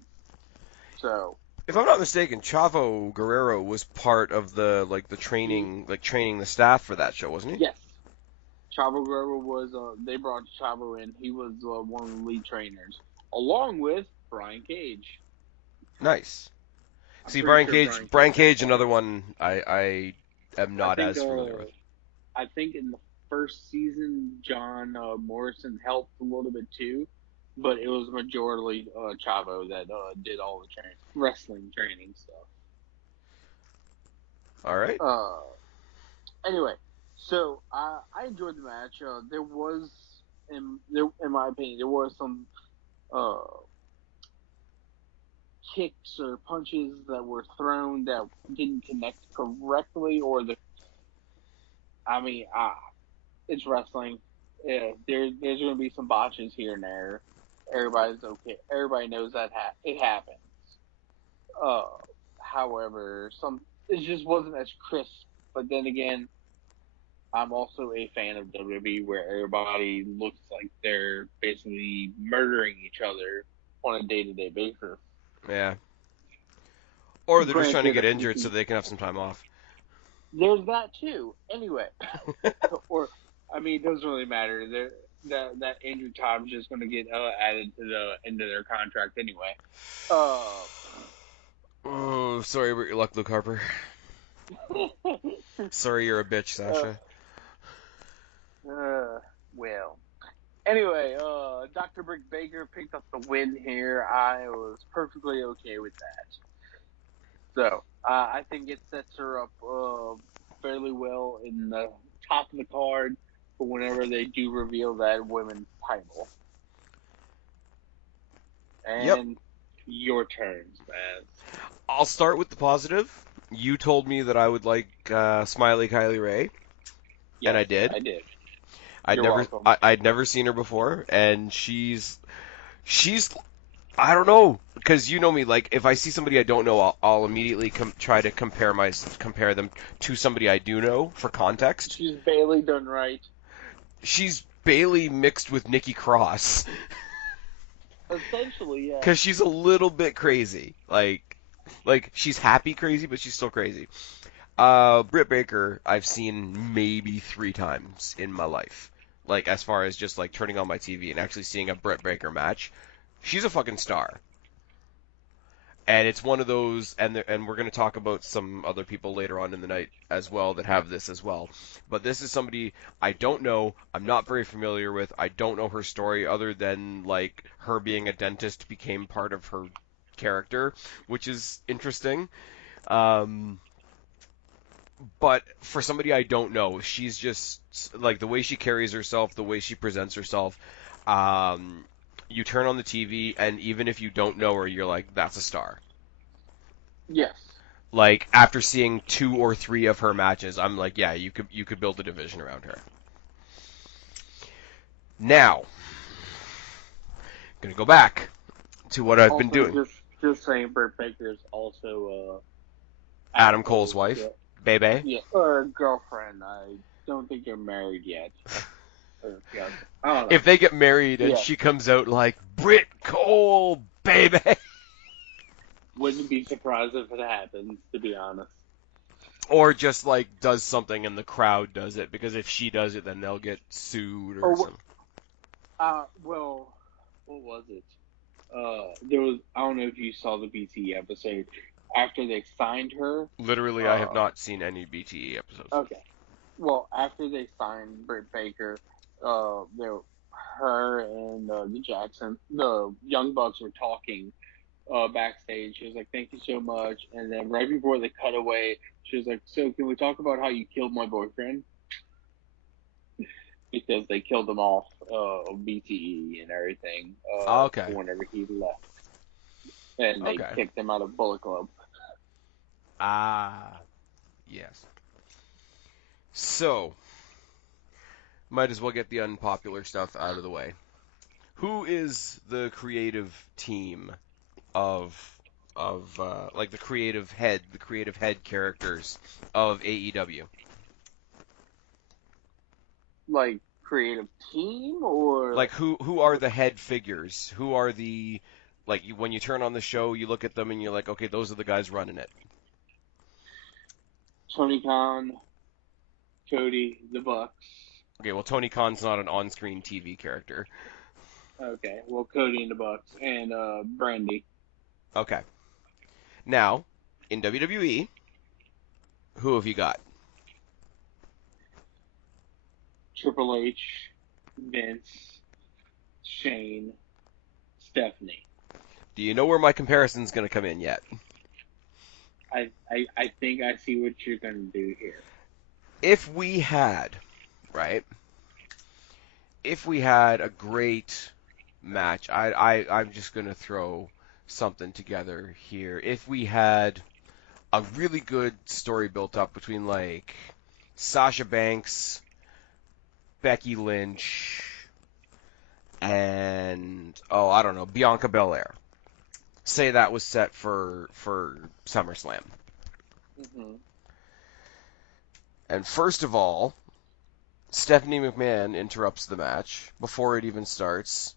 So If I'm not mistaken, Chavo Guerrero was part of the he, training, like training the staff for that show, wasn't he? yes, Chavo Guerrero was. They brought Chavo in. He was one of the lead trainers, along with Brian Cage. Nice. I'm See, pretty Brian sure Cage, Brian Brian Cage was Cage, part another of it. one I am I not think as familiar with. I think in the first season, John Morrison helped a little bit too, but it was majorly Chavo that did all the wrestling training stuff. All right. Anyway, so I enjoyed the match. There was, in my opinion, there was some uh, kicks or punches that were thrown that didn't connect correctly, or the. I mean, it's wrestling. Yeah, there's going to be some botches here and there. Everybody's okay. Everybody knows that it happens. Uh, However, it just wasn't as crisp. But then again, I'm also a fan of WWE where everybody looks like they're basically murdering each other on a day-to-day basis. Yeah. Or they're just trying to Granted, get injured so they can have some time off. there's that too. Anyway, or I mean, it doesn't really matter. That injury time is just going to get added to the end of their contract anyway. Uh, Oh, sorry about your luck, Luke Harper. Sorry you're a bitch, uh, Sasha. well. Anyway, Dr. Brick Baker picked up the win here. I was perfectly okay with that. So I think it sets her up fairly well in the top of the card for whenever they do reveal that women's title. Yep. And your turns, man. I'll start with the positive. You told me that I would like Smiley Kylie Ray, and Yes, I did. I did. I'd You're never welcome. I'd never seen her before, and she's I don't know, because you know me. Like, if I see somebody I don't know, I'll immediately try to compare them to somebody I do know for context. She's Bailey done right. She's Bailey mixed with Nikki Cross, Essentially, yeah. because she's a little bit crazy. Like she's happy crazy, but she's still crazy. Britt Baker, I've seen maybe 3 times in my life. Like, as far as just like turning on my TV and actually seeing a Britt Baker match, she's a fucking star. And it's one of those, and we're going to talk about some other people later on in the night as well that have this as well. But this is somebody I don't know, I'm not very familiar with, I don't know her story other than like her being a dentist became part of her character, which is interesting. Um, but for somebody I don't know, she's just like the way she carries herself, the way she presents herself. Um, you turn on the TV, and even if you don't know her, you're like, that's a star. Yes. Like after seeing 2 or 3 of her matches, I'm like, yeah, you could build a division around her. Now, gonna go back to what I've been Also, doing. just saying, Britt Baker is also Adam Adam Cole's Cole's wife, Bebe. yeah, or girlfriend. I don't think they're married yet. Or, yeah, I don't know. If they get married and Yeah, she comes out like Britt Cole, baby, wouldn't be surprised if it happens. To be honest. or just like does something and the crowd does it, because if she does it, then they'll get sued or Or something. well, what was it? There was. I don't know if you saw the BT episode after they signed her. Literally, I have Uh, not seen any BTE episodes. okay. Well, after they signed Britt Baker, there, her and the Young Bucks were talking backstage. She was like, "Thank you so much." And then right before they cut away, she was like, "So can we talk about how you killed my boyfriend?" Because they killed him off BTE and everything Okay. whenever he left. and they Okay. kicked him out of Bullet Club. Ah, yes. So, might as well get the unpopular stuff out of the way. Who is the creative team of like the creative head characters of AEW? Like creative team or Like who are the head figures? Who are the like when you turn on the show, you look at them and you're like, okay, those are the guys running it. Tony Khan, Cody, the Bucks. Okay, well Tony Khan's not an on-screen TV character. Okay, well Cody and the Bucks and Brandy, Okay. Now, in WWE, who have you got? Triple H, Vince, Shane, Stephanie. Do you know where my comparison's going to come in yet? I think I see what you're gonna do here. If we had, right? If we had a great match, I'm just going to throw something together here. If we had a really good story built up between like Sasha Banks, Becky Lynch, and I don't know, Bianca Belair. Say that was set for SummerSlam. Mm-hmm. And first of all, Stephanie McMahon interrupts the match before it even starts,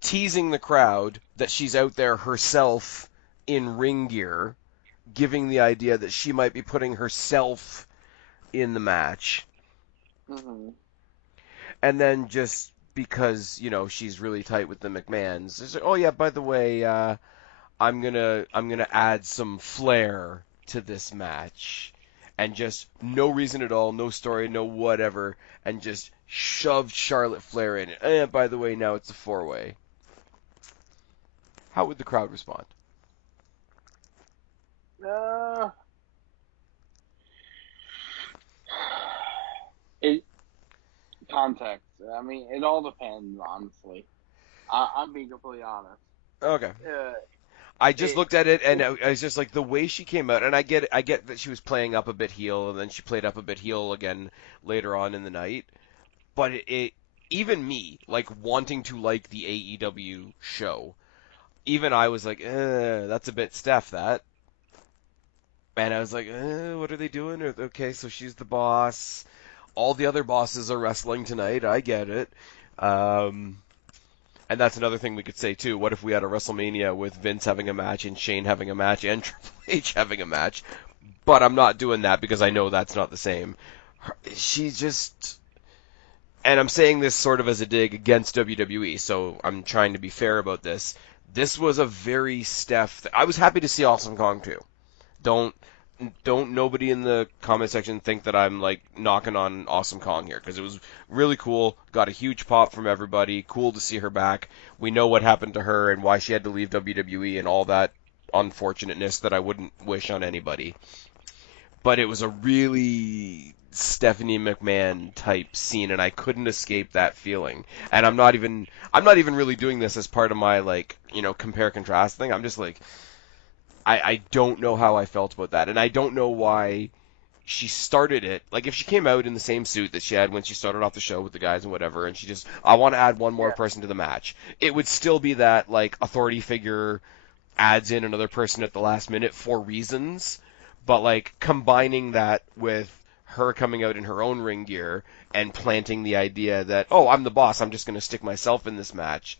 teasing the crowd that she's out there herself in ring gear, giving the idea that she might be putting herself in the match. Mm-hmm. And then just because she's really tight with the McMahons, it's like, oh yeah, by the way, I'm gonna add some flair to this match, and just no reason at all, no story, no whatever, and just shoved Charlotte Flair in it. And by the way, now it's a 4-way. How would the crowd respond? Uh, it context. I mean, it all depends. Honestly, I'm being completely honest. Okay. Uh, I just it, looked at it and it I was just like the way she came out, and I get that she was playing up a bit heel, and then she played up a bit heel again later on in the night. But it even me, like wanting to like the AEW show, even I was like, that's a bit Steph that. And I was like, what are they doing? Okay, so she's the boss. All the other bosses are wrestling tonight. I get it. Um, and that's another thing we could say too. What if we had a WrestleMania with Vince having a match and Shane having a match and Triple H having a match? But I'm not doing that because I know that's not the same. She just, and I'm saying this sort of as a dig against WWE, so I'm trying to be fair about this. This was a very Steph. I was happy to see Awesome Kong too. Don't don't nobody in the comment section think that I'm like knocking on Awesome Kong here, because it was really cool. Got a huge pop from everybody. Cool to see her back. We know what happened to her and why she had to leave WWE and all that unfortunateness that I wouldn't wish on anybody. But it was a really Stephanie McMahon type scene, and I couldn't escape that feeling. And I'm not even really doing this as part of my like compare contrast thing. I'm just like I don't know how I felt about that, and I don't know why she started it. Like if she came out in the same suit that she had when she started off the show with the guys and whatever, and she just I want to add one more yeah. person to the match, it would still be that like authority figure adds in another person at the last minute for reasons, but like combining that with her coming out in her own ring gear and planting the idea that I'm the boss, I'm just going to stick myself in this match.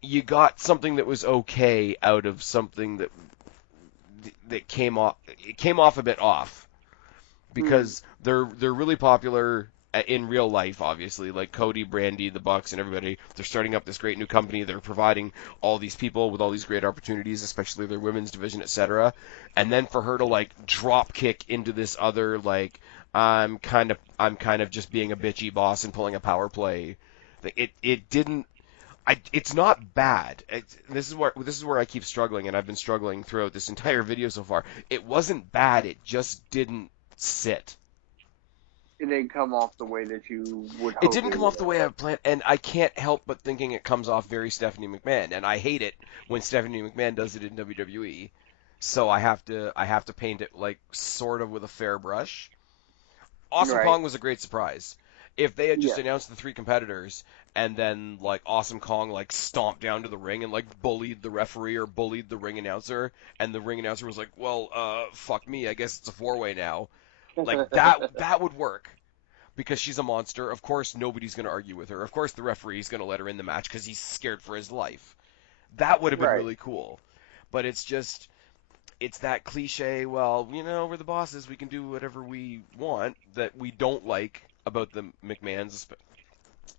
You got something that was okay out of something that came off a bit off, Mm, because they're really popular in real life, obviously, like Cody, Brandy, the Bucks, and everybody. They're starting up this great new company. They're providing all these people with all these great opportunities, especially their women's division, etc. And then for her to like drop kick into this other like I'm kind of just being a bitchy boss and pulling a power play. It didn't. It's not bad. This is where I keep struggling, and I've been struggling throughout this entire video so far. It wasn't bad. It just didn't sit. it didn't come off the way that you would It hope didn't it come would off the way have. I planned, and I can't help but thinking it comes off very Stephanie McMahon, and I hate it when Stephanie McMahon does it in WWE. So I have to paint it like sort of with a fair brush. Awesome Right. Kong was a great surprise. If they had just Yes. announced the three competitors and then like Awesome Kong like stomped down to the ring and like bullied the referee or bullied the ring announcer, and the ring announcer was like, "Well, fuck me, I guess it's a four-way now." Like that would work because she's a monster. Of course, nobody's going to argue with her. Of course, the referee's going to let her in the match because he's scared for his life. That would have been Right. really cool. But it's that cliche, well, we're the bosses, we can do whatever we want, that we don't like about the McMahons,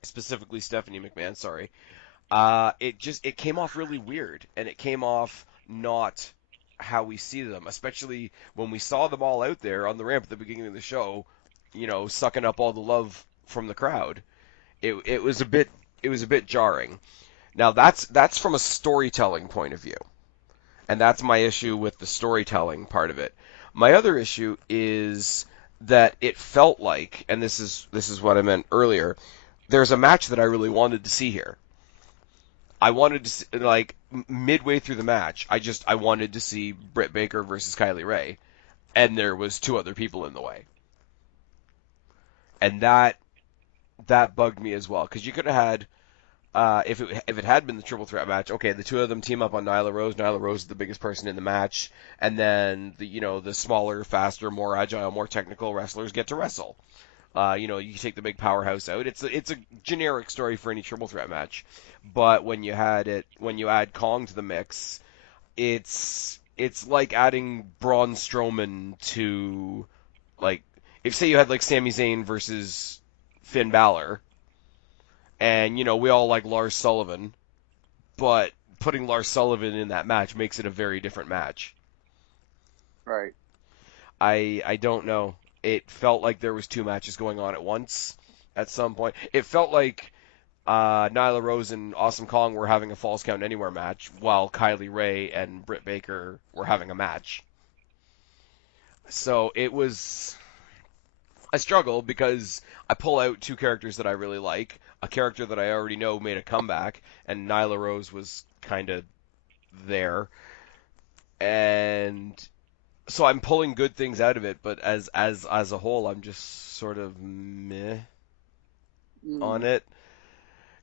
specifically Stephanie McMahon, sorry. It came off really weird, and it came off not how we see them, especially when we saw them all out there on the ramp at the beginning of the show, sucking up all the love from the crowd. It was a bit jarring. Now that's from a storytelling point of view. And that's my issue with the storytelling part of it. My other issue is that it felt like, and this is what I meant earlier, there's a match that I really wanted to see here. I wanted to see, like midway through the match, I wanted to see Britt Baker versus Kylie Ray, and there was two other people in the way. And that bugged me as well because you could have had if it had been the triple threat match, okay, the two of them team up on Nyla Rose. Nyla Rose is the biggest person in the match, and then the smaller, faster, more agile, more technical wrestlers get to wrestle. You take the big powerhouse out. It's a generic story for any triple threat match, but when you add Kong to the mix, it's like adding Braun Strowman to like if say you had like Sami Zayn versus Finn Balor, and we all like Lars Sullivan, but putting Lars Sullivan in that match makes it a very different match. Right. I don't know. It felt like there was two matches going on at once at some point. It felt like Nyla Rose and Awesome Kong were having a Falls Count Anywhere match, while Kylie Ray and Britt Baker were having a match. So it was a struggle because I pull out two characters that I really like, a character that I already know made a comeback, and Nyla Rose was kind of there, and so I'm pulling good things out of it, but as a whole, I'm just sort of meh on Mm. it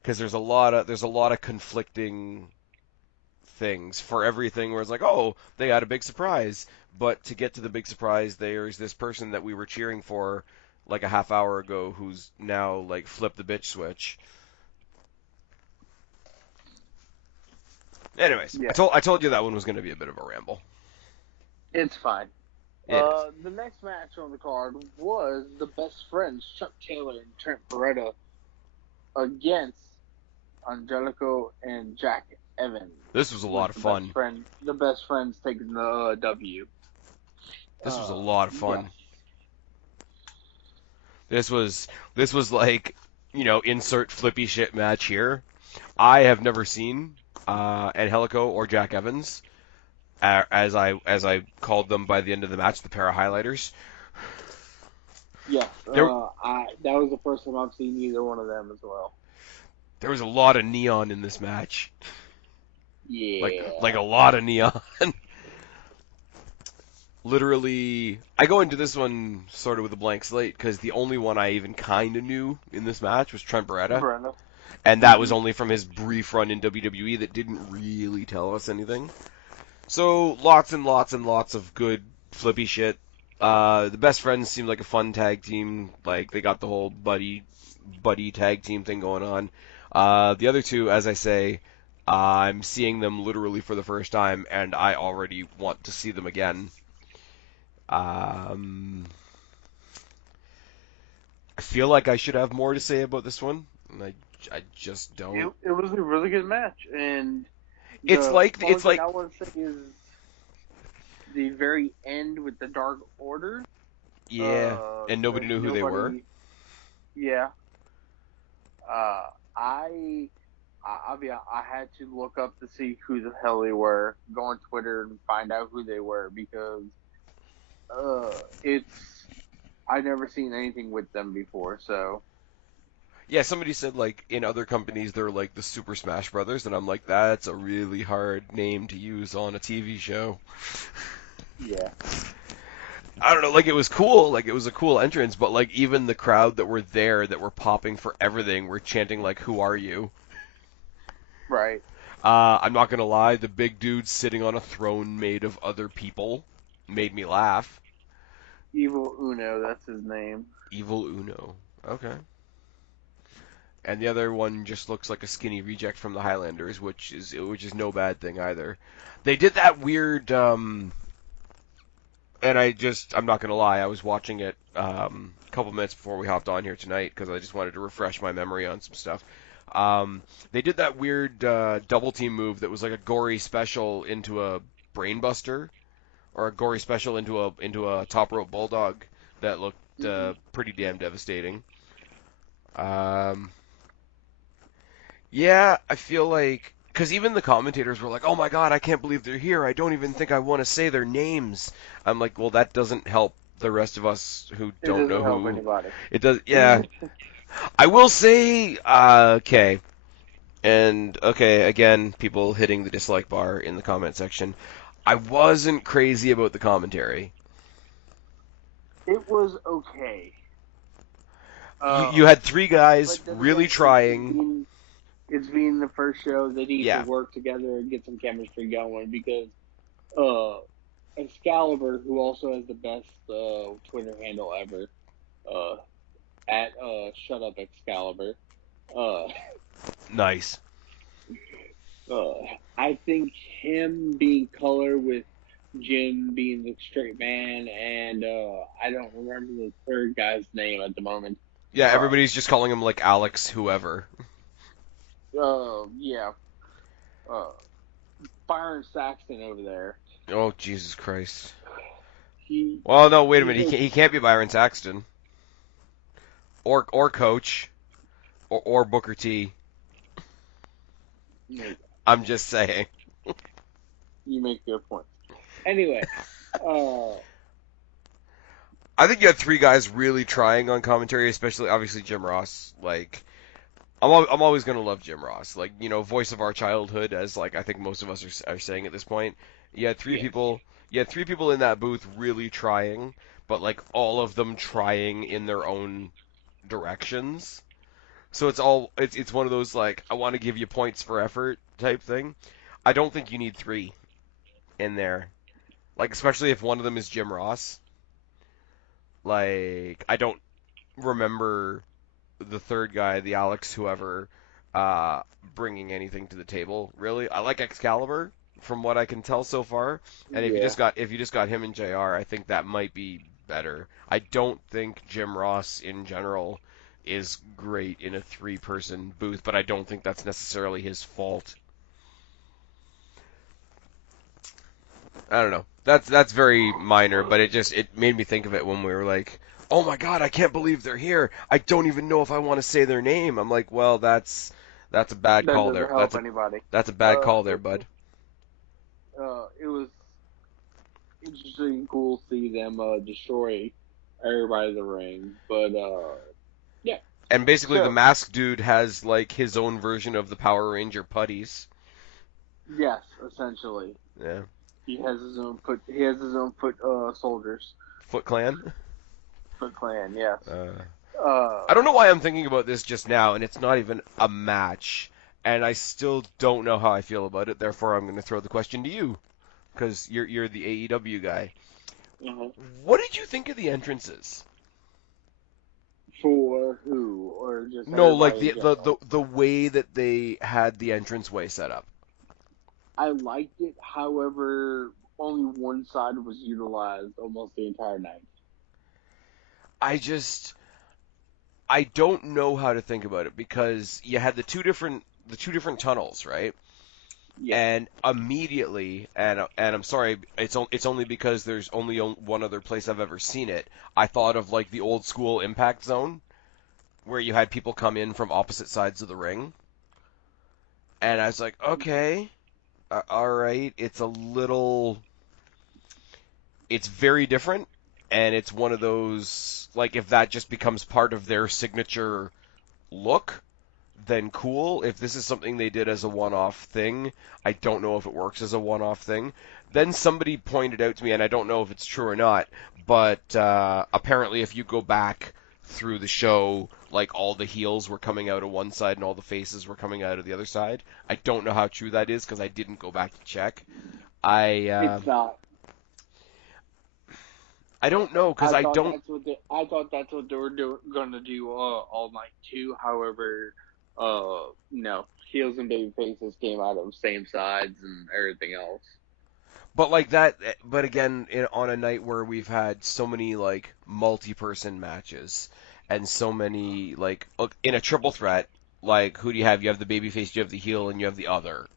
because there's a lot of conflicting things for everything where it's like, oh, they got a big surprise, but to get to the big surprise, there's this person that we were cheering for like a half hour ago who's now like flipped the bitch switch. Anyways, I Yeah. told I told you that one was going to be a bit of a ramble. It's fine. It is. The next match on the card was the best friends Chuck Taylor and Trent Beretta against Angelico and Jack Evans. This was a lot With of fun. the best friends taking the W. This was a lot of Yes. fun. This was like, insert flippy shit match here. I have never seen Angelico or Jack Evans, as I called them by the end of the match, the para highlighters. Yes. There That was the first time I've seen either one of them as well. there was a lot of neon in this match, like Yeah. a lot of neon. Literally, I go into this one sort of with a blank slate because the only one I even kind of knew in this match was Trent Beretta, Brenda. and that was Mm-hmm. only from his brief run in WWE that didn't really tell us anything. So lots and lots and lots of good flippy shit. The best friends seemed like a fun tag team. Like they got the whole buddy tag team thing going on. The other two, as I say, I'm seeing them literally for the first time, and I already want to see them again. Um, I feel like I should have more to say about this one, and I just don't. It was a really good match, and It's the like only it's thing like I want to say is the very end with the Dark Order. yeah, and nobody That knew who they were. nobody. Yeah. Uh, I. I had to look up to see who the hell they were, go on Twitter and find out who they were because it's I've never seen anything with them before, so Yeah, somebody said like in other companies they're like the Super Smash Brothers, and I'm like, that's a really hard name to use on a TV show. yeah. I don't know, like it was cool, like it was a cool entrance, but like even the crowd that were there that were popping for everything were chanting like, "Who are you?" Right. I'm not gonna lie, the big dude sitting on a throne made of other people made me laugh. Evil Uno, that's his name. Evil Uno. Okay. And the other one just looks like a skinny reject from the Highlanders, which is no bad thing either. They did that weird and I'm not gonna lie, I was watching it a couple minutes before we hopped on here tonight because I just wanted to refresh my memory on some stuff. They did that weird double team move that was like a gory special into a brainbuster, or a gory special into a top rope bulldog that looked Hmm. pretty damn devastating. Um, yeah, I feel like because even the commentators were like, "Oh my god, I can't believe they're here. I don't even think I want to say their names." I'm like, "Well, that doesn't help the rest of us who It don't know doesn't help who anybody. it does." Yeah, I will say, okay, and okay, again, people hitting the dislike bar in the comment section. I wasn't crazy about the commentary. It was okay. You had three guys But then really again, trying. it's being the first show. They need to Yeah, work together and get some chemistry going because uh, Excalibur, who also has the best Twitter handle ever, uh, at Shut Up Excalibur. Uh, nice. uh, I think him being color with Jim being the straight man, and I don't remember the third guy's name at the moment. Yeah, Uh, everybody's just calling him like Alex, whoever. yeah, uh, Byron Saxton over there. Oh Jesus Christ. He Well, no, wait a he minute. He makes can't, he can't be Byron Saxton or Coach or Booker T. you I'm just saying. make good points. Anyway, uh, I think you had three guys really trying on commentary, especially obviously Jim Ross. Like I'm always gonna love Jim Ross. Like voice of our childhood, as like I think most of us are saying at this point. You had three yes, people. You had three people in that booth really trying, but like all of them trying in their own directions. So it's one of those like I want to give you points for effort type thing. I don't think you need three in there. Like especially if one of them is Jim Ross. Like I don't remember the third guy, the Alex whoever, uh, bringing anything to the table. Really, I like Excalibur from what I can tell so far. And yeah. if you just got him and Jr., I think that might be better. I don't think Jim Ross in general is great in a three-person booth, but I don't think that's necessarily his fault. I don't know. That's very minor, but it made me think of it when we were like, "Oh my God, I can't believe they're here. I don't even know if I want to say their name." I'm like, "Well, that's a bad That call doesn't there. help anybody. That's a bad call there, It bud." it was interesting, and cool to see them destroy everybody in the ring, but yeah. And basically, the So masked dude has like his own version of the Power Ranger putties. yes, essentially, Yeah, he has his own foot. He has his own foot soldiers, Foot Clan. Foot Clan. Yes. Uh, Uh, I don't know why I'm thinking about this just now, and it's not even a match, and I still don't know how I feel about it. Therefore, I'm going to throw the question to you because you're the AEW guy. mhm. What did you think of the entrances? For who, or just No, like everybody in the general? the way that they had the entranceway set up. I liked it. However, only one side was utilized almost the entire night. I just I don't know how to think about it because you had the two different tunnels, right? Yes. And immediately, and I'm sorry, it's only because there's only one other place I've ever seen it. I thought of like the old school Impact Zone where you had people come in from opposite sides of the ring, and I was like, okay, all right, it's very different. and it's one of those, like, if that just becomes part of their signature look, then cool. If this is something they did as a one-off thing, I don't know if it works as a one-off thing. Then somebody pointed out to me, and I don't know if it's true or not, but apparently if you go back through the show, like all the heels were coming out of one side and all the faces were coming out of the other side. I don't know how true that is because I didn't go back to check. I It's not. I don't know because I don't. I thought that's what they were gonna do all night too. However, no, heels and baby faces came out of same sides and everything else. But like that, but again, on a night where we've had so many like multi-person matches and so many like in a triple threat, like who do you have? You have the babyface, you have the heel, and you have the other.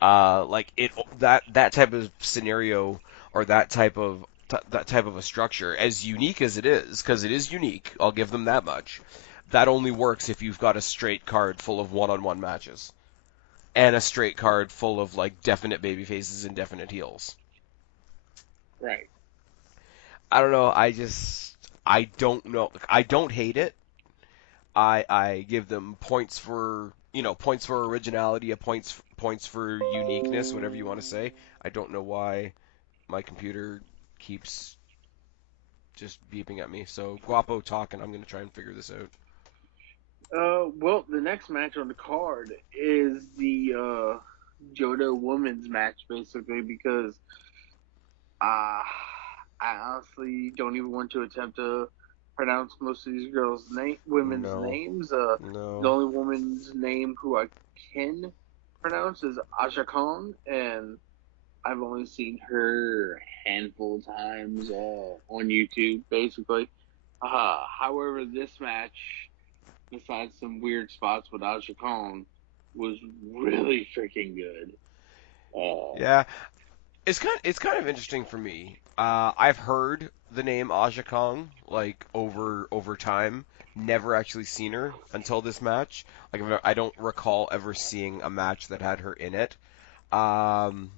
Like it that type of scenario or that type of a structure, as unique as it is, because it is unique, I'll give them that much. That only works if you've got a straight card full of one-on-one matches and a straight card full of like definite baby faces and definite heels. Right. I don't know. I don't know. I don't hate it. I give them points for points for originality, a points for uniqueness, whatever you want to say. I don't know why my computer keeps just beeping at me. So Guapo talking. I'm gonna try and figure this out. Well, the next match on the card is the Jodo women's match, basically, because uh, I honestly don't even want to attempt to pronounce most of these women's No, names. The no. only woman's name who I can pronounce is Aja Kong, and I've only seen her a handful of times on YouTube, basically. However, this match, besides some weird spots with Aja Kong, was really freaking good. Yeah, it's kind of interesting for me. I've heard the name Aja Kong like over time. Never actually seen her until this match. Like I don't recall ever seeing a match that had her in it. Um,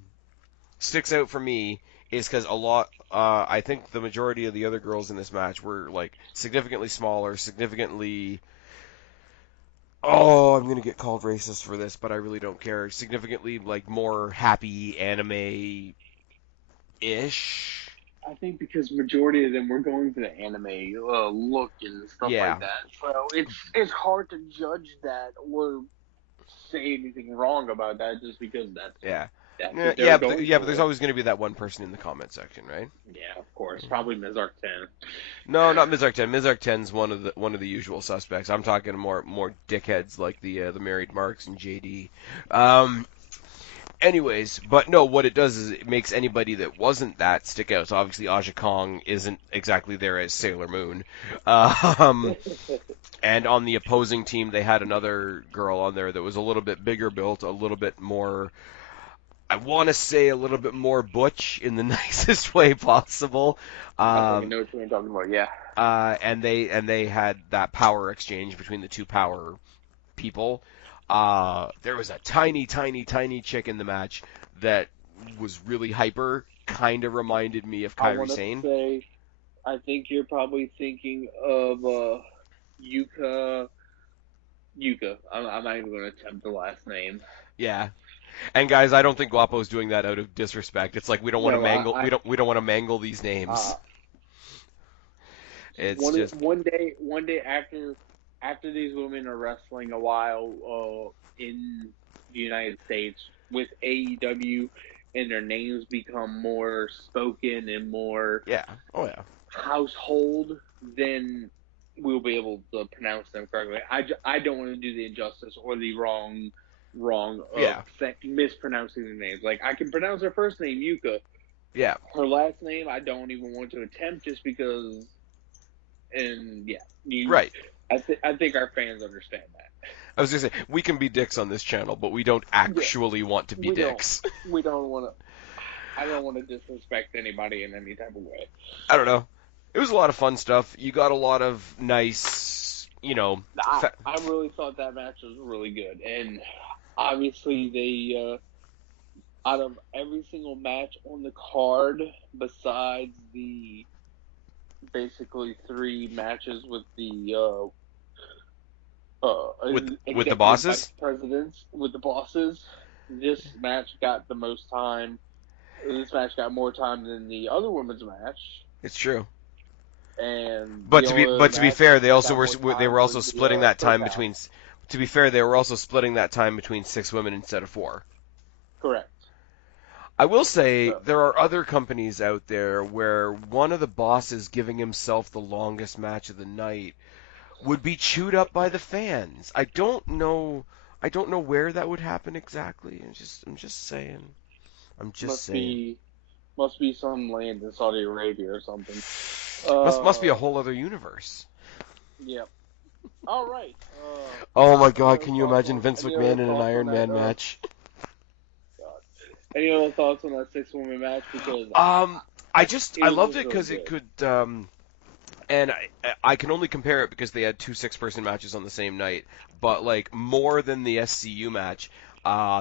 Sticks out for me is because a lot. I think the majority of the other girls in this match were like significantly smaller, significantly. Oh, I'm gonna get called racist for this, but I really don't care. Significantly like more happy anime ish. I think because majority of them were going for the anime look and stuff like Yeah, that, so it's hard to judge that or say anything wrong about that just because yeah. that's Yeah, what they were going yeah, but there's for. always going to be that one person in the comment section, right? Yeah, of course, probably Ms. Arc 10. No, not Mizark 10. Mizark 10's one of the usual suspects. I'm talking more dickheads like the married Marks and JD. Anyways, but no, what it does is it makes anybody that wasn't that stick out. So obviously Aja Kong isn't exactly there as Sailor Moon. Um, and on the opposing team, they had another girl on there that was a little bit bigger built, a little bit more, I want to say a little bit more butch in the nicest way possible. I think I Um, know what you're talking about. Yeah, and they had that power exchange between the two power people. There was a tiny chick in the match that was really hyper. Kind of reminded me of I Kairi want to Sane. say I think you're probably thinking of Yuka. Yuka. I'm not even going to attempt the last name. Yeah. And guys, I don't think Guapo's doing that out of disrespect. It's like we don't want to No, mangle we don't want to mangle these uh, names. It's just one day after these women are wrestling a while in the United States with AEW, and their names become more spoken and more yeah. Oh yeah. household, then we'll be able to pronounce them correctly. I don't want to do the injustice or the wrong of Yeah. mispronouncing the names. Like I can pronounce her first name Yuka, Yeah. her last name I don't even want to attempt just because. And yeah, Right. I think our fans understand that. I was gonna say we can be dicks on this channel, but we don't Yeah, actually want to be we don't dicks. we don't want to. I don't want to disrespect anybody in any type of way. I don't know. It was a lot of fun stuff. You got a lot of nice, I really thought that match was really good, and obviously they out of every single match on the card besides the basically 3 matches with the With the executive vice bosses. presidents, with the bosses. This match got the most time. This match got more time than the other women's match, It's true. and But the to be only other but to be match fair, they that also got were more they time were was also splitting the that time between. Steakhouse. To be fair, they were also splitting that time between 6 women instead of 4. Correct. I will say So there are other companies out there where one of the bosses giving himself the longest match of the night would be chewed up by the fans. I don't know. I don't know where that would happen exactly. I'm just saying. I'm just must saying. be must be some land in Saudi Arabia or something. Must be a Uh, whole other universe. yeah. All right. Oh my Any God! other Can you thoughts imagine on Vince McMahon in an Iron that? Man match? God. Any other thoughts on that 6 woman match? Because Um, I it loved was it really because it good. could and I can only compare it because they had 2 6-person matches on the same night. But like more than the SCU match,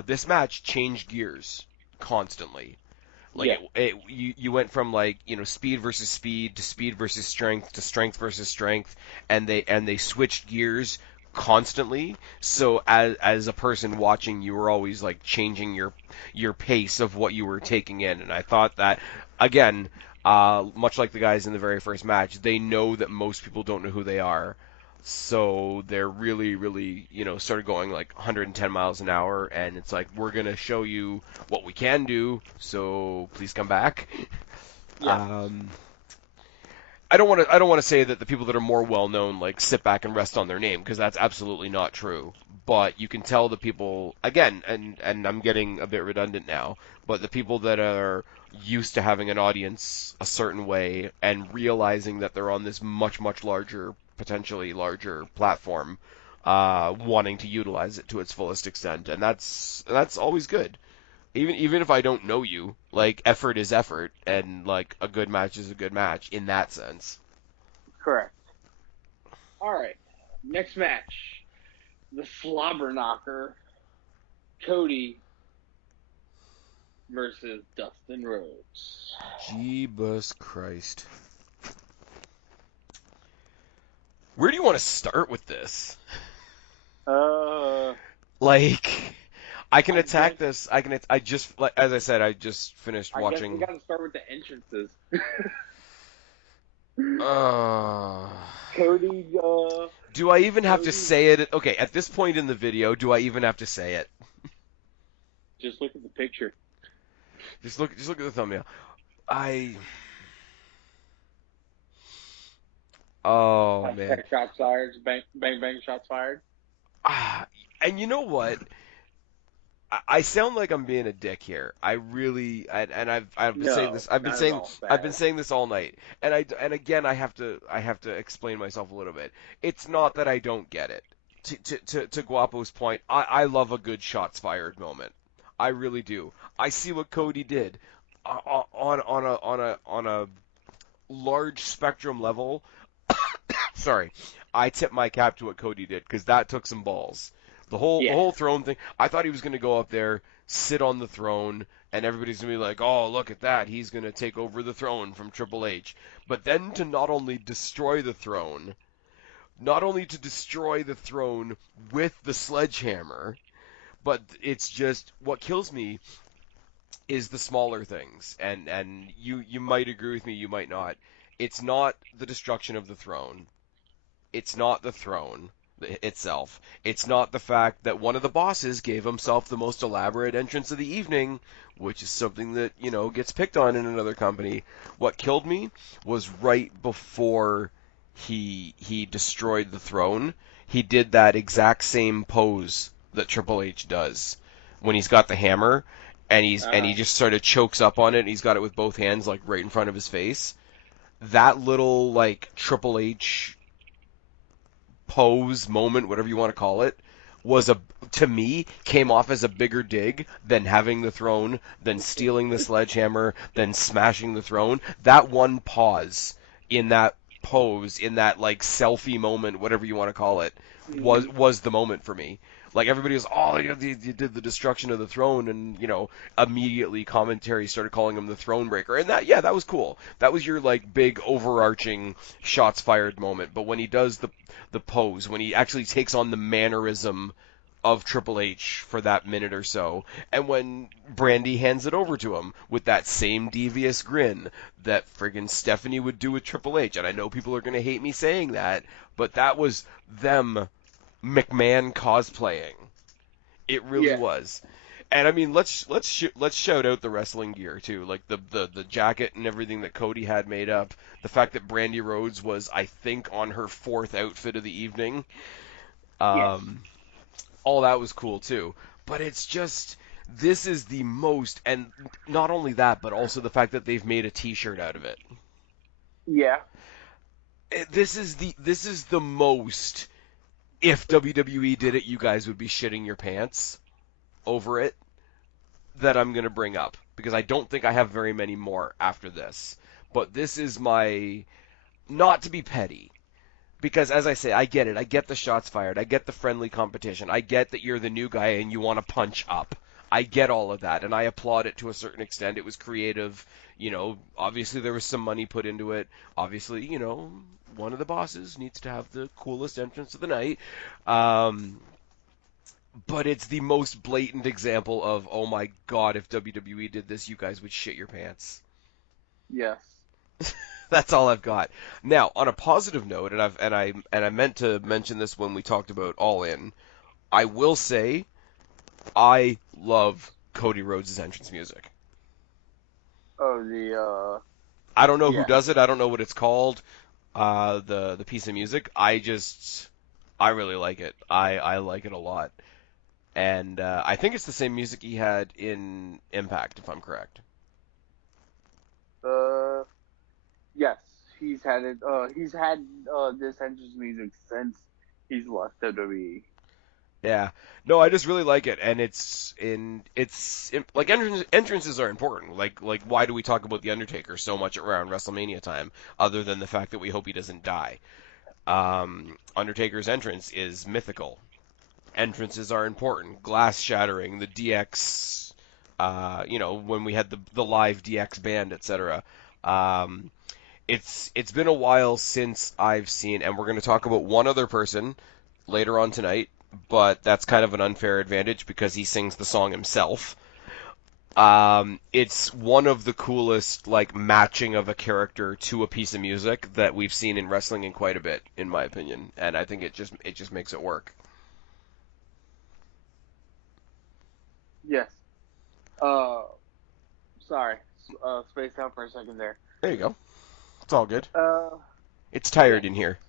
this match changed gears constantly. Like Yeah. you went from like speed versus speed to speed versus strength to strength versus strength, and they switched gears constantly. So as a person watching, you were always like changing your pace of what you were taking in, and I thought that again, much like the guys in the very first match, they know that most people don't know who they are. So they're really, really, started going like 110 miles an hour, and it's like we're gonna show you what we can do. So please come back. Yeah. Um, I don't want to say that the people that are more well known like sit back and rest on their name because that's absolutely not true. But you can tell the people again, and I'm getting a bit redundant now, but the people that are used to having an audience a certain way and realizing that they're on this much larger, potentially larger platform, wanting to utilize it to its fullest extent, and that's always good. Even if I don't know you, like effort is effort, and like a good match is a good match in that sense. Correct. All right. Next match. The Slobber Knocker. Cody versus Dustin Rhodes. Jeebus Christ. Where do you want to start with this? Uh, Like, I can I attack guess this. I just, like, as I said, I just finished we watching. got to start with the entrances. Uh, Cody, do I even have to Cody, say it? Okay, at this point in the video, do I even have to say it? just look at the picture. Just look at the thumbnail. I. Oh man. Hashtag shots fired. Bang, bang, bang, shots fired. Ah, and you know what? I sound like I'm being a dick here. I really, and I've been saying No, this. not at all. I've been Bad. saying this all night. And again, I have to explain myself a little bit. It's not that I don't get it. To Guapo's point, I love a good shots fired moment. I really do. I see what Cody did on a large spectrum level. Sorry, I tip my cap to what Cody did because that took some balls. The Yeah. whole throne thing. I thought he was going to go up there, sit on the throne, and everybody's going to be like, "Oh, look at that! He's going to take over the throne from Triple H." But then to not only destroy the throne, not only to destroy the throne with the sledgehammer, but it's just what kills me is the smaller things. And you might agree with me, you might not. It's not the destruction of the throne. It's not the throne itself. It's not the fact that one of the bosses gave himself the most elaborate entrance of the evening, which is something that, gets picked on in another company. What killed me was right before he destroyed the throne. He did that exact same pose that Triple H does when he's got the hammer and he Uh, just sort of chokes up on it and he's got it with both hands like right in front of his face. That little like Triple H pose moment, whatever you want to call it, was a to me came off as a bigger dig than having the throne, than stealing the sledgehammer, than smashing the throne. That one pause in that pose, in that like selfie moment, whatever you want to call it, was mhm. was the moment for me. Like everybody was, oh, you did the destruction of the throne, and immediately commentary started calling him the throne breaker, and that was cool. That was your like big overarching shots fired moment. But when he does the pose, when he actually takes on the mannerism of Triple H for that minute or so, and when Brandy hands it over to him with that same devious grin that friggin' Stephanie would do with Triple H, and I know people are gonna hate me saying that, but that was them McMahon cosplaying. It really Yeah. was. And I mean, let's shout out the wrestling gear too, like the jacket and everything that Cody had made up. The fact that Brandy Rhodes was, I think, on her fourth outfit of the evening. Yes. All that was cool too. But it's just, this is the most, and not only that, but also the fact that they've made a T-shirt out of it. Yeah. This is the most. If WWE did it, you guys would be shitting your pants over it. That I'm gonna bring up because I don't think I have very many more after this. But this is my, not to be petty, because as I say, I get it. I get the shots fired. I get the friendly competition. I get that you're the new guy and you want to punch up. I get all of that, and I applaud it to a certain extent. It was creative. Obviously there was some money put into it. Obviously, one of the bosses needs to have the coolest entrance of the night. But it's the most blatant example of, oh my god, if WWE did this, you guys would shit your pants. Yes. That's all I've got. Now, on a positive note, and I meant to mention this when we talked about All In, I will say I love Cody Rhodes' entrance music. Oh, the I don't know who yeah. does it. I don't know what it's called. The piece of music. I really like it. I like it a lot. And I think it's the same music he had in Impact, if I'm correct. Uh, yes. He's had this entrance music since he's left WWE. Yeah. No, I just really like it, and like entrances are important. Like why do we talk about the Undertaker so much around WrestleMania time, other than the fact that we hope he doesn't die? Undertaker's entrance is mythical. Entrances are important. Glass shattering, the DX, when we had the live DX band, etc. Um, it's been a while since I've seen, and we're going to talk about one other person later on tonight, but that's kind of an unfair advantage because he sings the song himself. It's one of the coolest like matching of a character to a piece of music that we've seen in wrestling in quite a bit, in my opinion, and I think it just makes it work. Yes. Sorry. Spaced out for a second there. There you go. It's all good. Uh, It's tired yes. in here.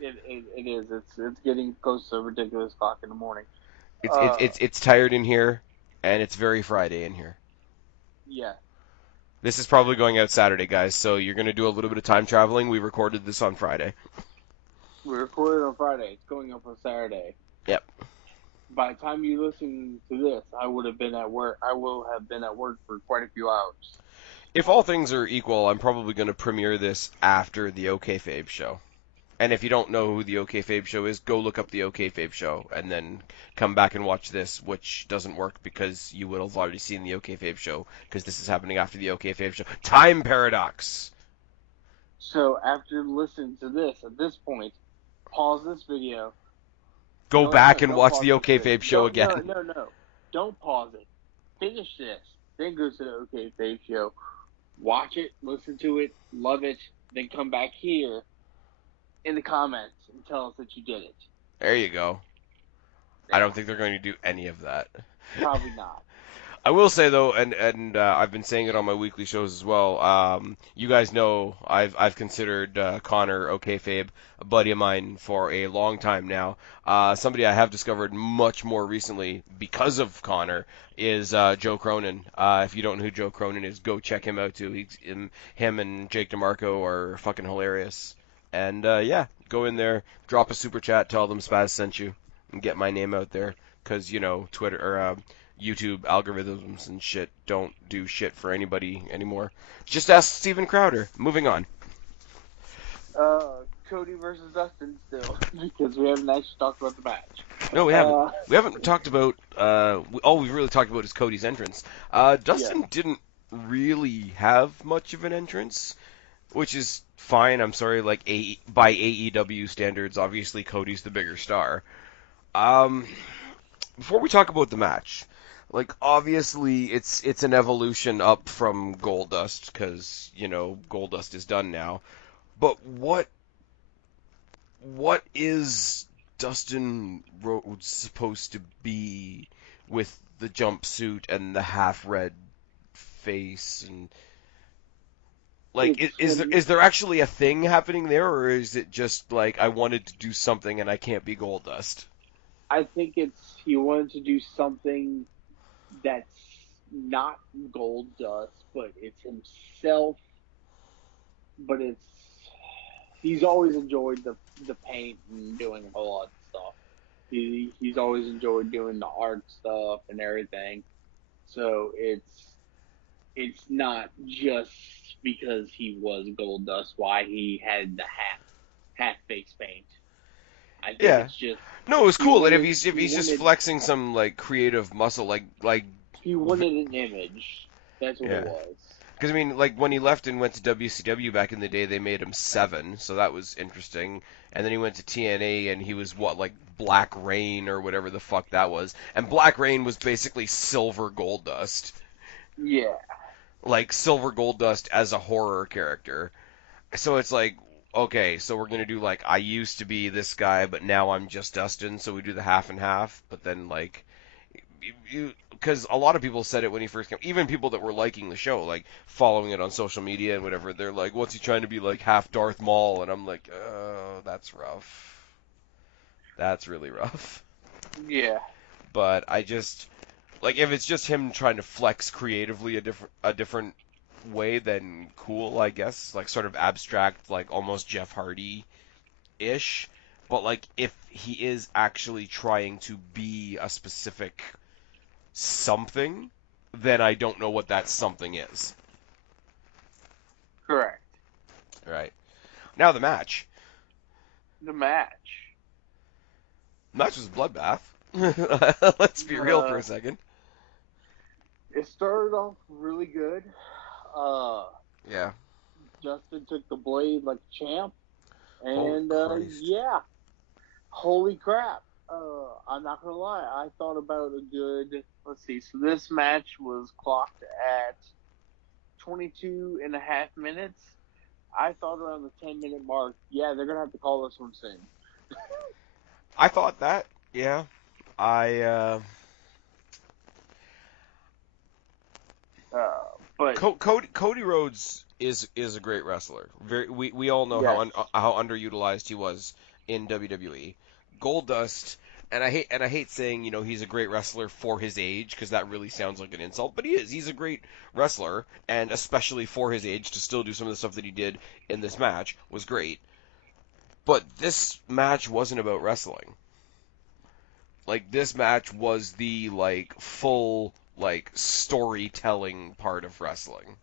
It is. It's getting close to ridiculous o'clock in the morning. It's it's Uh, it's it's tired in here, and it's very Friday in here. yeah. This is probably going out Saturday, guys. So you're gonna do a little bit of time traveling. We recorded this on Friday. We recorded on Friday. It's going up on Saturday. Yep. By the time you listen to this, I would have been at work. I will have been at work for quite a few hours. If all things are equal, I'm probably going to premiere this after the OK Fabe show. And if you don't know who the OK Fabe show is, go look up the OK Fabe show and then come back and watch this, which doesn't work because you would have already seen the OK Fabe show because this is happening after the OK Fabe show. Time paradox. So after listening to this, at this point, pause this video. Go No, back and don't watch pause the this OK video. Fabe show No, again. no. Don't pause it. Finish this. Then go to the OK Fabe show. Watch it, listen to it, love it, then come back here in the comments and tell us that you did it. There you go. I don't think they're going to do any of that. Probably not. I will say though, and I've been saying it on my weekly shows as well. You guys know I've considered Connor Fabe a buddy of mine for a long time now. Somebody I have discovered much more recently because of Connor is Joe Cronin. If you don't know who Joe Cronin is, go check him out too. Him and Jake DeMarco are fucking hilarious. And yeah, go in there, drop a super chat, tell them Spaz sent you, and get my name out there. Because Twitter or YouTube algorithms and shit don't do shit for anybody anymore. Just ask Steven Crowder. Moving on. Cody versus Dustin still, because we haven't actually talked about the match. No, we haven't. Uh, We haven't talked about. All we've really talked about is Cody's entrance. yeah, Dustin didn't really have much of an entrance, which is fine. I'm sorry. Like by AEW standards, obviously Cody's the bigger star. Um, Before we talk about the match, like obviously it's an evolution up from Goldust because Goldust is done now. But what is Dustin Rhodes supposed to be with the jumpsuit and the half red face and like it's is there actually a thing happening there, or is it just like I wanted to do something and I can't be Goldust? I think it's he wanted to do something that's not gold dust, but it's himself. But he's always enjoyed the paint and doing a whole lot of stuff. He's always enjoyed doing the art stuff and everything. So it's not just because he was gold dust why he had the half face paint. I think Yeah. it's just No, it was he cool. And if wanted he's just flexing some like creative muscle, like he wanted an image. That's what it yeah. was. Because I mean, like when he left and went to WCW back in the day, they made him 7, so that was interesting. And then he went to TNA and he was what, like Black Rain or whatever the fuck that was. And Black Rain was basically Silver Goldust, Yeah, like Silver Goldust as a horror character. So it's like, okay, so we're gonna do like I used to be this guy, but now I'm just Dustin. So we do the half and half. But then like because a lot of people said it when he first came, even people that were liking the show, like following it on social media and whatever, they're like, what's he trying to be, like half Darth Maul? And I'm like, oh, that's rough. That's really rough. yeah, But I just like if it's just him trying to flex creatively a different way, then cool, I guess. Like sort of abstract, like almost Jeff Hardy ish. But like if he is actually trying to be a specific something, then I don't know what that something is. correct. Right. Now the match. The match. The match was a bloodbath. Let's be real for Uh, a second. it started off really good. Uh, Yeah. Justin took the blade like a champ, Holy and Christ. yeah, holy crap. I'm not gonna lie, I thought about a good. Let's see. So this match was clocked at 22 and a half minutes. I thought around the 10-minute mark, yeah, they're gonna have to call this one soon. I thought that. Yeah. I But Cody Rhodes is a great wrestler. We all know yes, how underutilized he was in WWE. Goldust, and I hate saying he's a great wrestler for his age because that really sounds like an insult, but he is. He's a great wrestler, and especially for his age to still do some of the stuff that he did in this match was great. But this match wasn't about wrestling. Like this match was the like full like storytelling part of wrestling.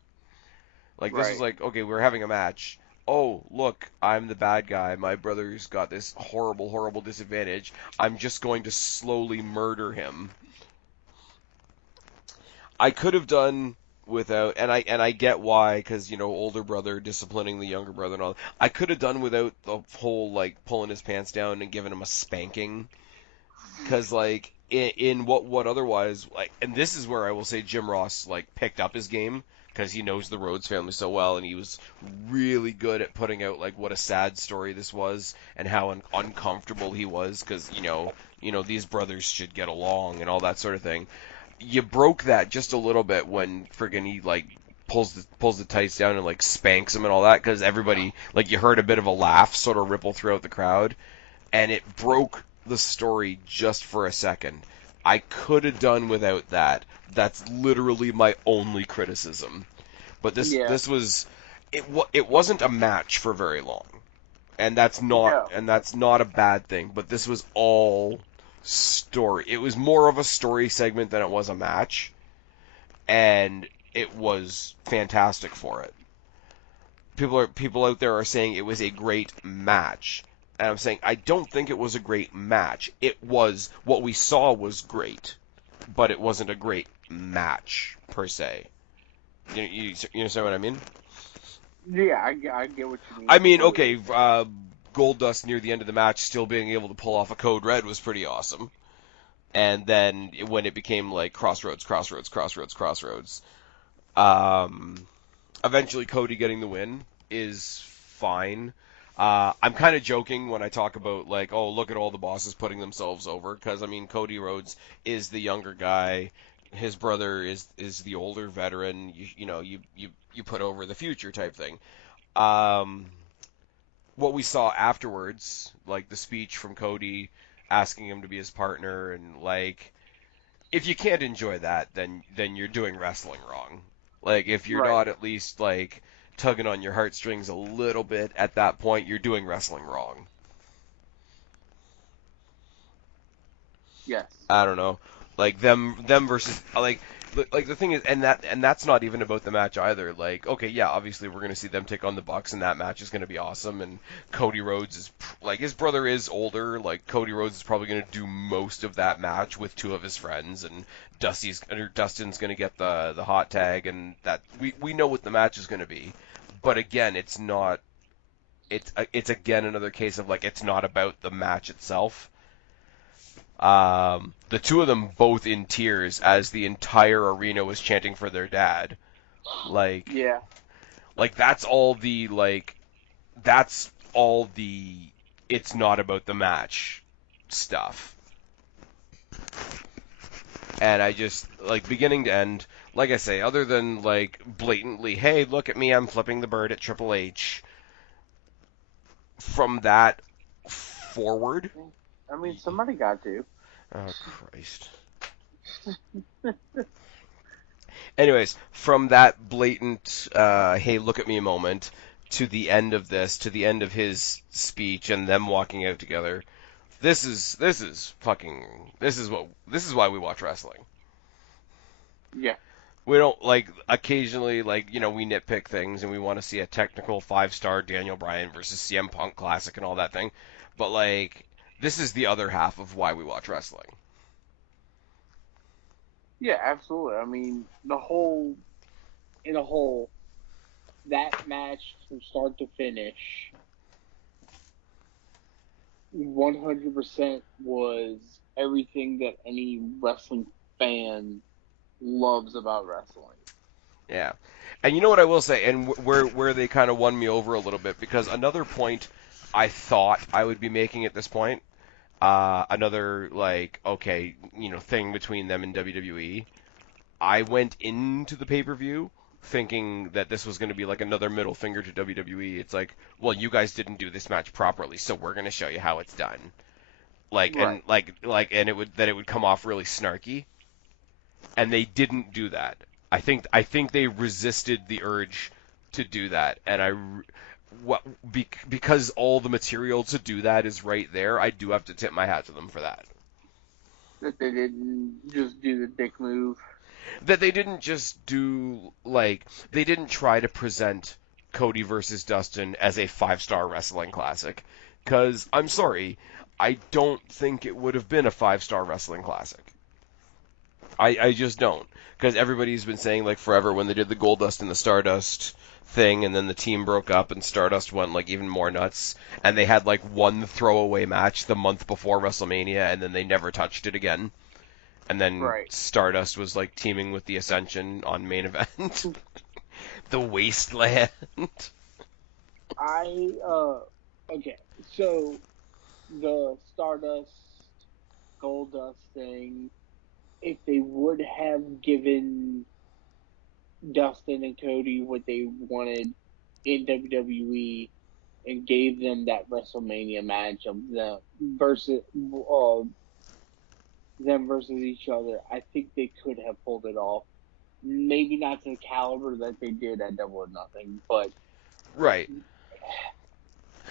Like this was right. like, okay, we're having a match. Oh, look, I'm the bad guy. My brother's got this horrible, horrible disadvantage. I'm just going to slowly murder him. I could have done without, and I get why, because older brother disciplining the younger brother and all. I could have done without the whole like pulling his pants down and giving him a spanking. Because like in what otherwise like, and this is where I will say Jim Ross like picked up his game because he knows the Rhodes family so well, and he was really good at putting out like what a sad story this was and how uncomfortable he was because these brothers should get along and all that sort of thing. You broke that just a little bit when friggin' he like pulls the tights down and like spanks him and all that because everybody like you heard a bit of a laugh sort of ripple throughout the crowd and it broke the story just for a second. I could have done without that. That's literally my only criticism. But this Yeah, this was it wasn't a match for very long. And that's not no, a bad thing, but this was all story. It was more of a story segment than it was a match, and it was fantastic for it. People out there are saying it was a great match. And I'm saying I don't think it was a great match. It was, what we saw was great, but it wasn't a great match per se. You understand what I mean? Yeah, I get what you mean I mean, completely. okay, Goldust near the end of the match still being able to pull off a Code Red was pretty awesome. And then when it became like crossroads, um, eventually Cody getting the win is fine. I'm kind of joking when I talk about like, oh, look at all the bosses putting themselves over, because I mean, Cody Rhodes is the younger guy, his brother is the older veteran. You put over the future type thing. Um, what we saw afterwards, like the speech from Cody asking him to be his partner, and like, if you can't enjoy that, then you're doing wrestling wrong. Like, if you're Right. not at least like tugging on your heartstrings a little bit at that point, you're doing wrestling wrong. Yes. I don't know, like them versus like the thing is, and that's not even about the match either. Like, okay, yeah, obviously we're gonna see them take on the Bucks, and that match is gonna be awesome. And Cody Rhodes is like, his brother is older. Like, Cody Rhodes is probably gonna do most of that match with two of his friends, and Dustin's gonna get the hot tag, and that we know what the match is gonna be. But again, it's not. It's again another case of like, it's not about the match itself. The two of them both in tears as the entire arena was chanting for their dad. Like, Yeah. like that's all the like, that's all the it's not about the match stuff. And I just like, beginning to end, like I say, other than like blatantly, hey, look at me, I'm flipping the bird at Triple H. From that forward, I mean, somebody got to. oh Christ. Anyways, from that blatant, hey, look at me moment to the end of this, to the end of his speech and them walking out together. This is why we watch wrestling. Yeah. We don't like, occasionally, like, we nitpick things and we want to see a technical 5-star Daniel Bryan versus CM Punk classic and all that thing. But like, this is the other half of why we watch wrestling. Yeah, absolutely. I mean, in a whole, that match from start to finish, 100% was everything that any wrestling fan loves about wrestling. Yeah. And you know what I will say, and where they kind of won me over a little bit, because another point I thought I would be making at this point, another like, okay, thing between them and WWE. I went into the pay-per-view thinking that this was going to be like another middle finger to WWE. It's like, well, you guys didn't do this match properly, so we're going to show you how it's done. Like, and Right. and it would come off really snarky, and they didn't do that. I think they resisted the urge to do that, and because all the material to do that is right there, I do have to tip my hat to them for that. That they didn't just do the dick move. That they didn't just do, like, they didn't try to present Cody versus Dustin as a 5-star wrestling classic, because I'm sorry, I don't think it would have been a 5-star wrestling classic. I just don't, because everybody's been saying, like, forever, when they did the Goldust and the Stardust thing, and then the team broke up and Stardust went like even more nuts, and they had like one throwaway match the month before WrestleMania, and then they never touched it again. And then Right. Stardust was like teaming with the Ascension on main event. The Wasteland. I okay. So the Stardust Goldust thing, if they would have given Dustin and Cody what they wanted in WWE and gave them that WrestleMania match of them versus each other, I think they could have pulled it off. Maybe not to the caliber that they did at Double or Nothing, but Right.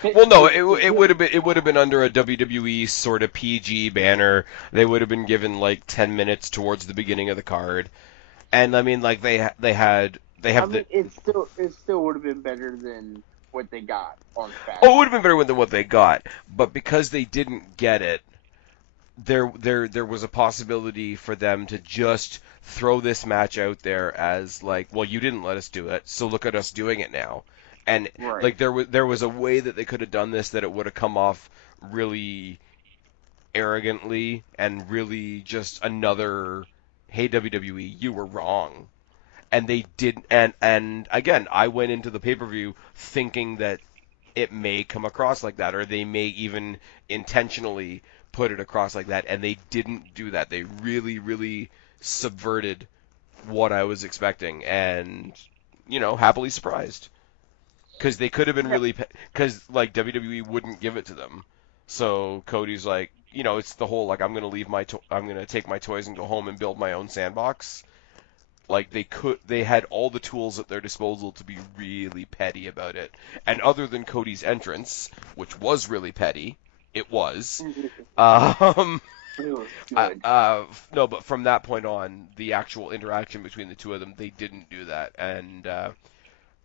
Well, no, to it hit. would have been, under a WWE sort of PG banner. They would have been given like 10 minutes towards the beginning of the card, and I mean, like they I have the mean, it still would have been better than what they got on Oh, it would SmackDown. have been better than what they got, but because they didn't get it, there was a possibility for them to just throw this match out there as like, well, you didn't let us do it, so look at us doing it now. And Right. like there was a way that they could have done this that it would have come off really arrogantly and really just another, hey WWE, you were wrong. And they did, and again, I went into the pay-per-view thinking that it may come across like that, or they may even intentionally put it across like that, and they didn't do that. They really, really subverted what I was expecting, and happily surprised because they could have been Yeah. really, because like WWE wouldn't give it to them. So Cody's like, it's the whole like I'm gonna take my toys and go home and build my own sandbox. Like they had all the tools at their disposal to be really petty about it. And other than Cody's entrance, which was really petty, it was. Um, It was good. no, but from that point on, the actual interaction between the two of them, they didn't do that, and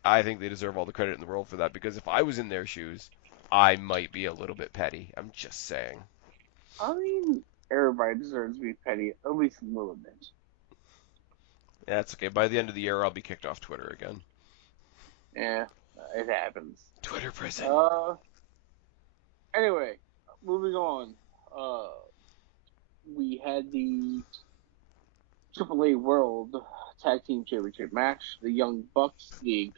I think they deserve all the credit in the world for that. Because if I was in their shoes, I might be a little bit petty. I'm just saying. I mean, everybody deserves to be petty, at least a little bit. Yeah, that's okay. By the end of the year, I'll be kicked off Twitter again. Yeah, it happens. Twitter prison. Uh, anyway, moving on. Uh, we had the AAA World Tag Team Championship match. The Young Bucks, the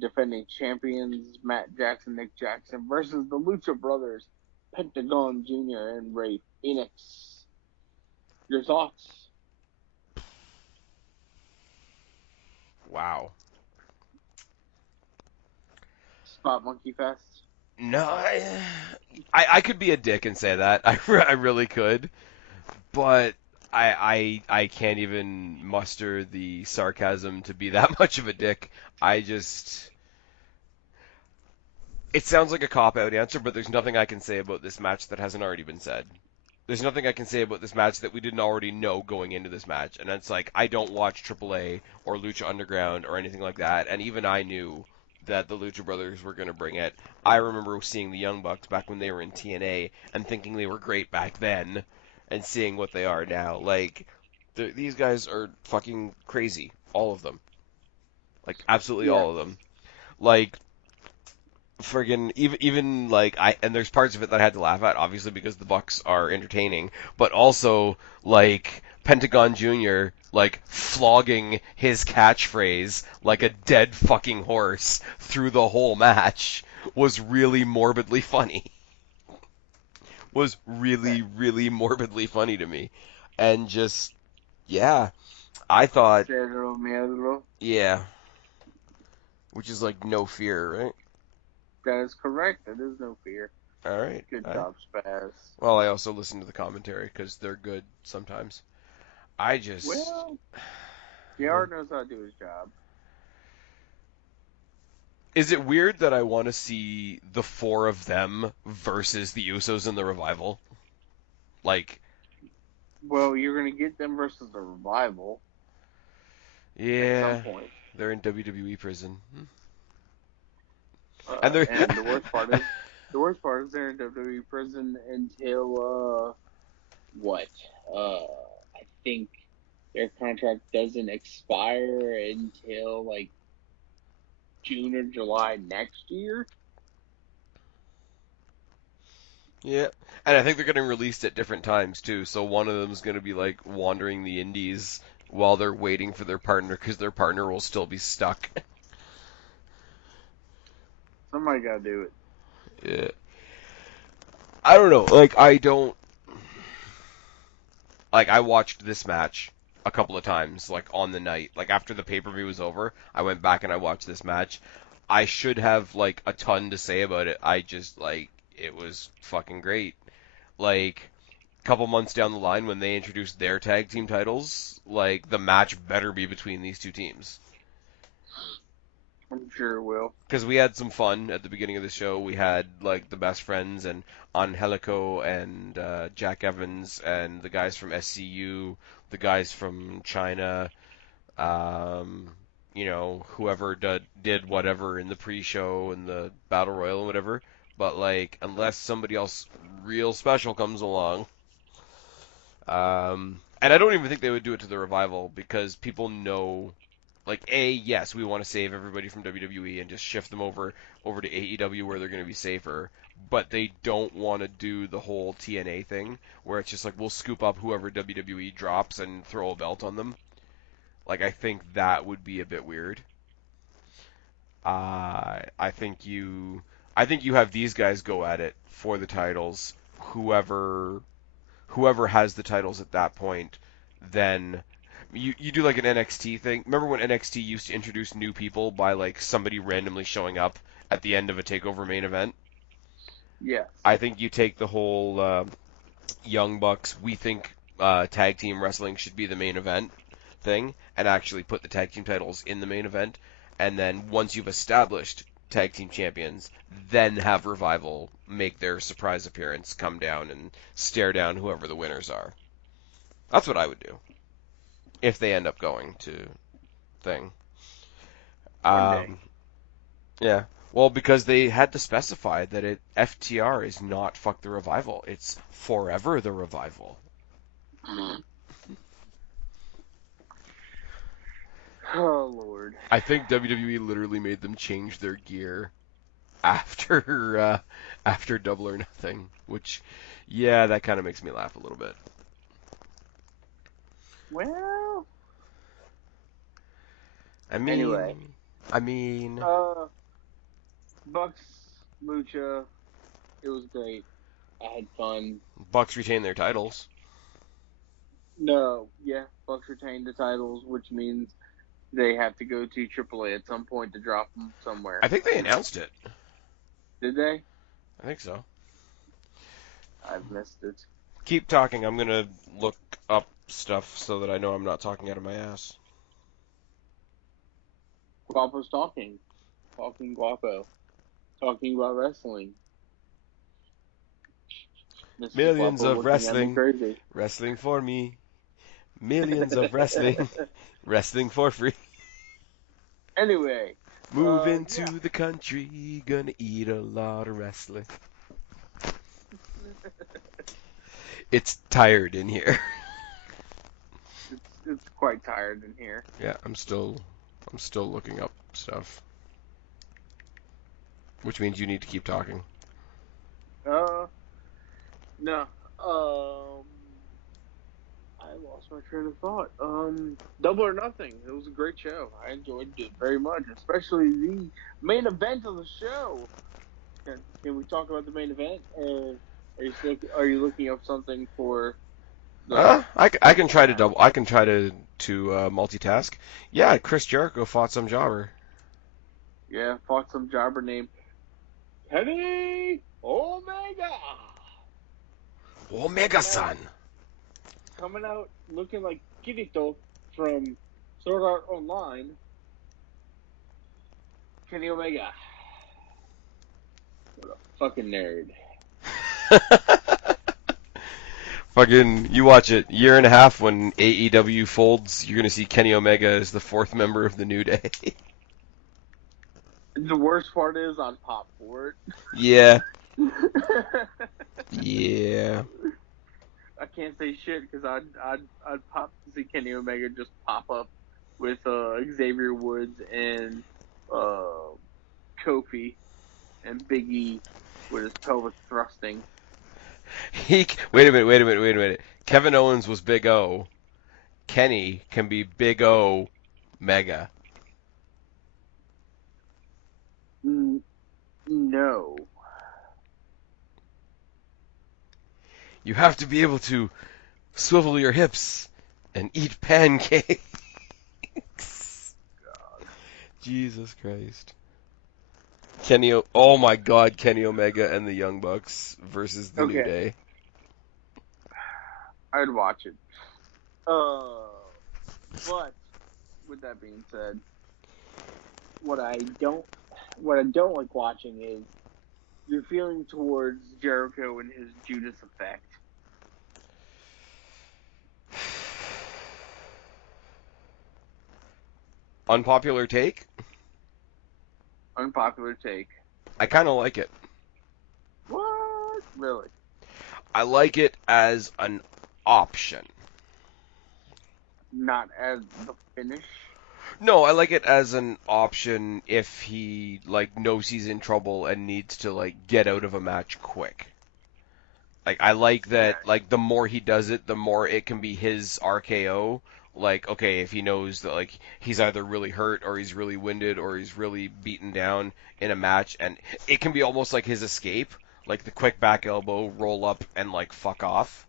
defending champions, Matt Jackson, Nick Jackson, versus the Lucha Brothers, Pentagon Jr. and Ray Phoenix. Your thoughts? Wow. Spot Monkey Fest. No, I could be a dick and say that. I really could, but I can't even muster the sarcasm to be that much of a dick. I just it sounds like a cop out answer, but there's nothing I can say about this match that hasn't already been said. There's nothing I can say about this match that we didn't already know going into this match, and it's like I don't watch AAA or Lucha Underground or anything like that, and even I knew that the Lucha Brothers were going to bring it. I remember seeing the Young Bucks back when they were in TNA and thinking they were great back then, and seeing what they are now. Like these guys are fucking crazy, all of them, like absolutely Yes. all of them. Like friggin' even like I and there's parts of it that I had to laugh at, obviously because the Bucks are entertaining, but also like Pentagon Jr. like flogging his catchphrase like a dead fucking horse through the whole match was really morbidly funny. Was really really morbidly funny to me, and just yeah, I thought Cedro Miedro. yeah, which is like no fear, right? That is correct. There is no fear. All right. Good job, Spaz. Well, I also listen to the commentary because they're good sometimes. I just. Well, JR knows how to do his job. Is it weird that I want to see the four of them versus the Usos in the Revival? Like, Well, you're going to get them versus the Revival at some yeah, point. they're in WWE prison. And they're. And the worst part is they're in WWE prison until what? I think their contract doesn't expire until like June or July next year. Yeah, and I think they're getting released at different times too. So one of them's going to be like wandering the Indies while they're waiting for their partner because their partner will still be stuck. Somebody got to do it. Yeah. I don't know. I watched this match a couple of times, like on the night, like after the pay per view was over. I went back and I watched this match. I should have like a ton to say about it. I just like it was fucking great. Like a couple months down the line when they introduced their tag team titles, like the match better be between these two teams. I'm sure it will. Because we had some fun at the beginning of the show. We had like the best friends and Angelico and Jack Evans and the guys from SCU, the guys from China, um, whoever did whatever in the pre-show and the battle royal and whatever. But like, unless somebody else real special comes along, and I don't even think they would do it to the revival because people know, like, yes, we want to save everybody from WWE and just shift them over to AEW where they're going to be safer. But they don't want to do the whole TNA thing where it's just like we'll scoop up whoever WWE drops and throw a belt on them. Like, I think that would be a bit weird. I think you have these guys go at it for the titles. Whoever has the titles at that point, then you do like an NXT thing. Remember when NXT used to introduce new people by like somebody randomly showing up at the end of a takeover main event? Yes. I think you take the whole Young Bucks, we think tag team wrestling should be the main event thing, and actually put the tag team titles in the main event, and then once you've established tag team champions, then have Revival make their surprise appearance, come down and stare down whoever the winners are. That's what I would do if they end up going to thing. One day. Um, yeah. Well, because they had to specify that FTR is not fuck the revival. It's forever the revival. Oh Lord. I think WWE literally made them change their gear after after Double or Nothing, which yeah, that kind of makes me laugh a little bit. Well. I Anyway. mean, I mean, Bucks, Lucha. It was great. I had fun. Bucks retain their titles. No, yeah, Bucks retained the titles, which means they have to go to AAA at some point to drop them somewhere. I think they announced it. Did they? I think so. I've missed it. Keep talking. I'm gonna look up stuff so that I know I'm not talking out of my ass. Guapo's talking. Talking Guapo. Talking about wrestling. Mr. Millions Guapo of looking at me wrestling, crazy. wrestling for me. Millions of wrestling, wrestling for free. Anyway. Moving to Yeah. the country, gonna eat a lot of wrestling. It's tired in here. It's quite tired in here. Yeah, I'm still looking up stuff. Which means you need to keep talking. No. I lost my train of thought. Double or Nothing. It was a great show. I enjoyed it very much, especially the main event of the show. Can we talk about the main event, or are you looking up something for the? I can try to double. I can try to multitask. Yeah, Chris Jericho fought some jobber. Yeah, fought some jobber named Kenny Omega. Omega-san. Coming out looking like Kirito from Sword Art Online. Kenny Omega. What a fucking nerd. Fucking, you watch it. Year and a half when AEW folds, you're gonna see Kenny Omega as the fourth member of the New Day. The worst part is on pop for Yeah. it. Yeah. I can't say shit because I'd pop to see Kenny Omega just pop up with Xavier Woods and Kofi and Big E with his pelvic thrusting. Wait a minute. Kevin Owens was Big O. Kenny can be Big O Mega. No. You have to be able to swivel your hips and eat pancakes. Jesus Christ. Oh my God, Kenny Omega and the Young Bucks versus the New Day. I'd watch it. But with that being said, what I don't like watching is your feeling towards Jericho and his Judas effect. Unpopular take? Unpopular take. I kind of like it. What? Really? I like it as an option. Not as the finish? No, I like it as an option if he like knows he's in trouble and needs to like get out of a match quick. Like I like Okay. that like the more he does it, the more it can be his RKO. Like okay, if he knows that like he's either really hurt or he's really winded or he's really beaten down in a match, and it can be almost like his escape, like the quick back elbow, roll up and like fuck off.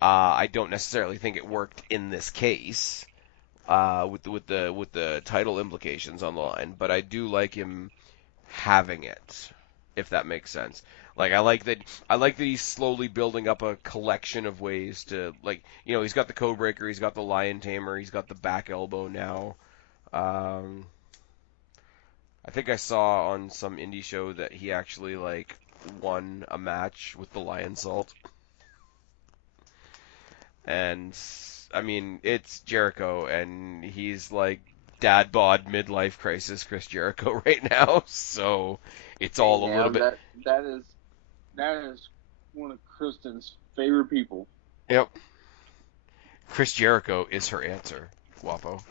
I don't necessarily think it worked in this case with the title implications on the line, but I do like him having it, if that makes sense. Like I like that he's slowly building up a collection of ways to like he's got the code breaker, he's got the lion tamer, he's got the back elbow now. Um, I think I saw on some indie show that he actually like won a match with the lion salt. And I mean, it's Jericho, and he's like dad bod midlife crisis Chris Jericho right now, so it's Hey, all a little man, bit. that is one of Kristen's favorite people. Yep. Chris Jericho is her answer, Guapo.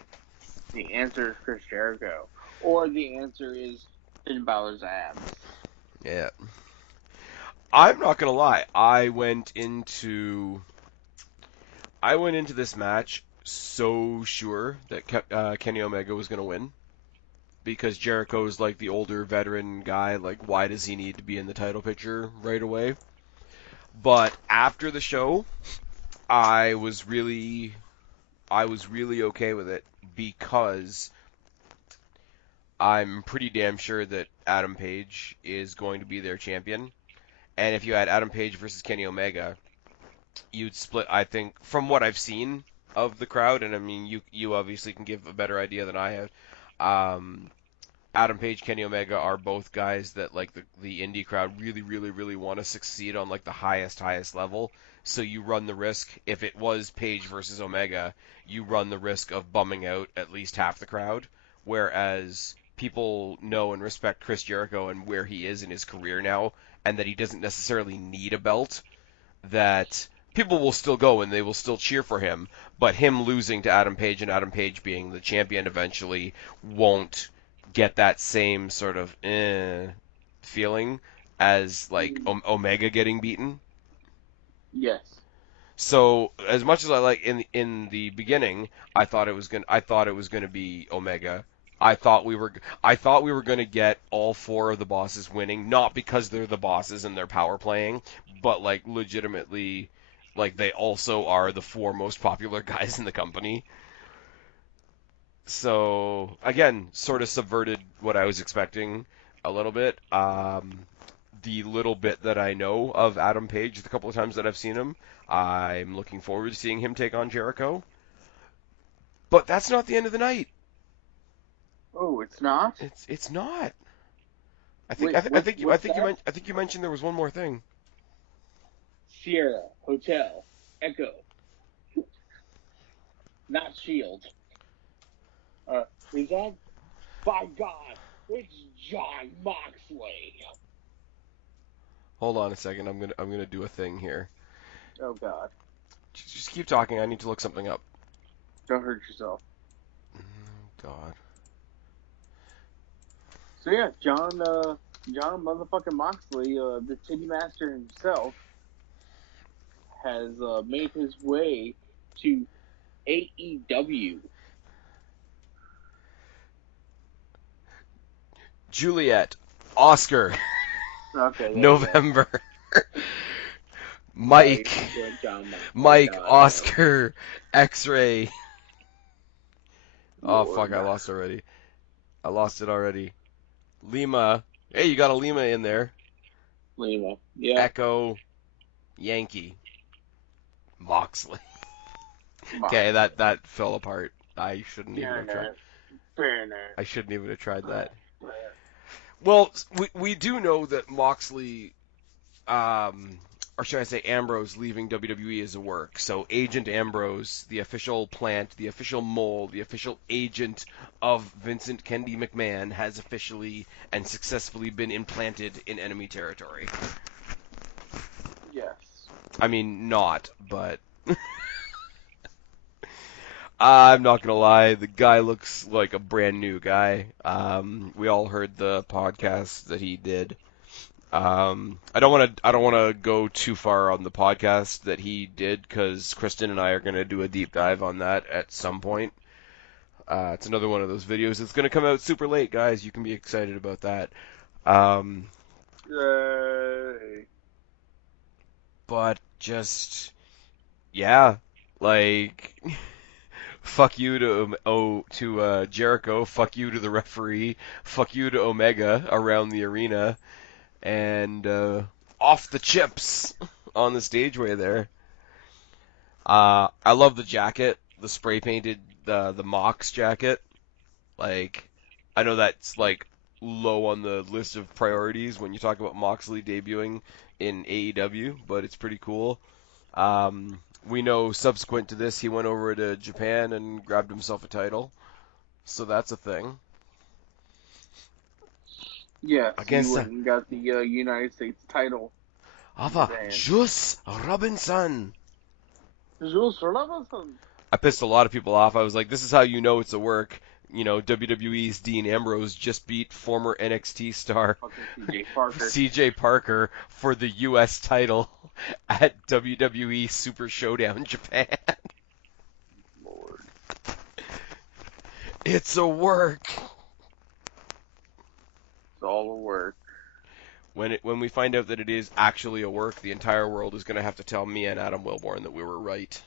The answer is Chris Jericho, or the answer is Finn Balor's abs. Yeah. I'm not gonna lie. I went into this match so sure that Kenny Omega was gonna win because Jericho's like the older veteran guy. Like, why does he need to be in the title picture right away? But after the show, I was really, I was really okay with it because I'm pretty damn sure that Adam Page is going to be their champion. And if you had Adam Page versus Kenny Omega, you'd split. I think from what I've seen of the crowd, and I mean you obviously can give a better idea than I have. Um, Adam Page, Kenny Omega are both guys that like the indie crowd really, really, really want to succeed on like the highest level. So you run the risk if it was Page versus Omega, you run the risk of bumming out at least half the crowd. Whereas people know and respect Chris Jericho and where he is in his career now, and that he doesn't necessarily need a belt, that people will still go and they will still cheer for him, but him losing to Adam Page and Adam Page being the champion eventually won't get that same sort of feeling as like Omega getting beaten. Yes. So as much as I like in the beginning, I thought it was gonna be Omega. I thought we were gonna get all four of the bosses winning, not because they're the bosses and they're power playing, but like legitimately, like they also are the four most popular guys in the company. So again, sort of subverted what I was expecting a little bit. The little bit that I know of Adam Page, the couple of times that I've seen him, I'm looking forward to seeing him take on Jericho. But that's not the end of the night. Oh, it's not. It's not. I think Wait, I, th- I think you I what's think you that? men- I think you mentioned there was one more thing. Sierra Hotel Echo, not Shield. Is that? By God, it's John Moxley. Hold on a second. I'm gonna do a thing here. Oh God, Just keep talking. I need to look something up. don't hurt yourself. God. So yeah, John motherfucking Moxley, the Titty Master himself, has made his way to AEW. Juliet. Oscar. Okay, there you go. November. Sorry, Mike. I'm doing John Moxley. Mike. God, Oscar. X-Ray. Oh fuck! Lord. I lost already. I lost it already. Lima. Hey, you got a Lima in there. Lima. Yeah. Echo. Yankee. Moxley. Okay, Moxley. that fell apart. I shouldn't even have tried. Fair Fair I shouldn't even have tried that. Fair. Well, we do know that Moxley, um, or should I say Ambrose leaving WWE is a work. So Agent Ambrose, the official plant, the official mole, the official agent of Vincent Kennedy McMahon, has officially and successfully been implanted in enemy territory. Yes. I mean, not, but I'm not gonna lie, the guy looks like a brand new guy. We all heard the podcast that he did. I don't want to go too far on the podcast that he did because Kristen and I are gonna do a deep dive on that at some point. It's another one of those videos. It's gonna come out super late, guys. You can be excited about that. Um, Yay. but just yeah, like fuck you to Jericho, fuck you to the referee, fuck you to Omega around the arena, and off the chips on the stageway there. I love the jacket, the spray painted the Mox jacket. Like, I know that's like low on the list of priorities when you talk about Moxley debuting in AEW, but it's pretty cool. We know subsequent to this, he went over to Japan and grabbed himself a title, so that's a thing. Yes, he Against went and got the United States title in Ava Japan. Juice Robinson. Jules Robinson. I pissed a lot of people off. I was like, this is how you know it's a work. You know, WWE's Dean Ambrose just beat former NXT star Fucking CJ Parker. CJ Parker for the US title at WWE Super Showdown Japan. Lord. It's a work. It's all a work. When we find out that it is actually a work, the entire world is going to have to tell me and Adam Wilborn that we were right.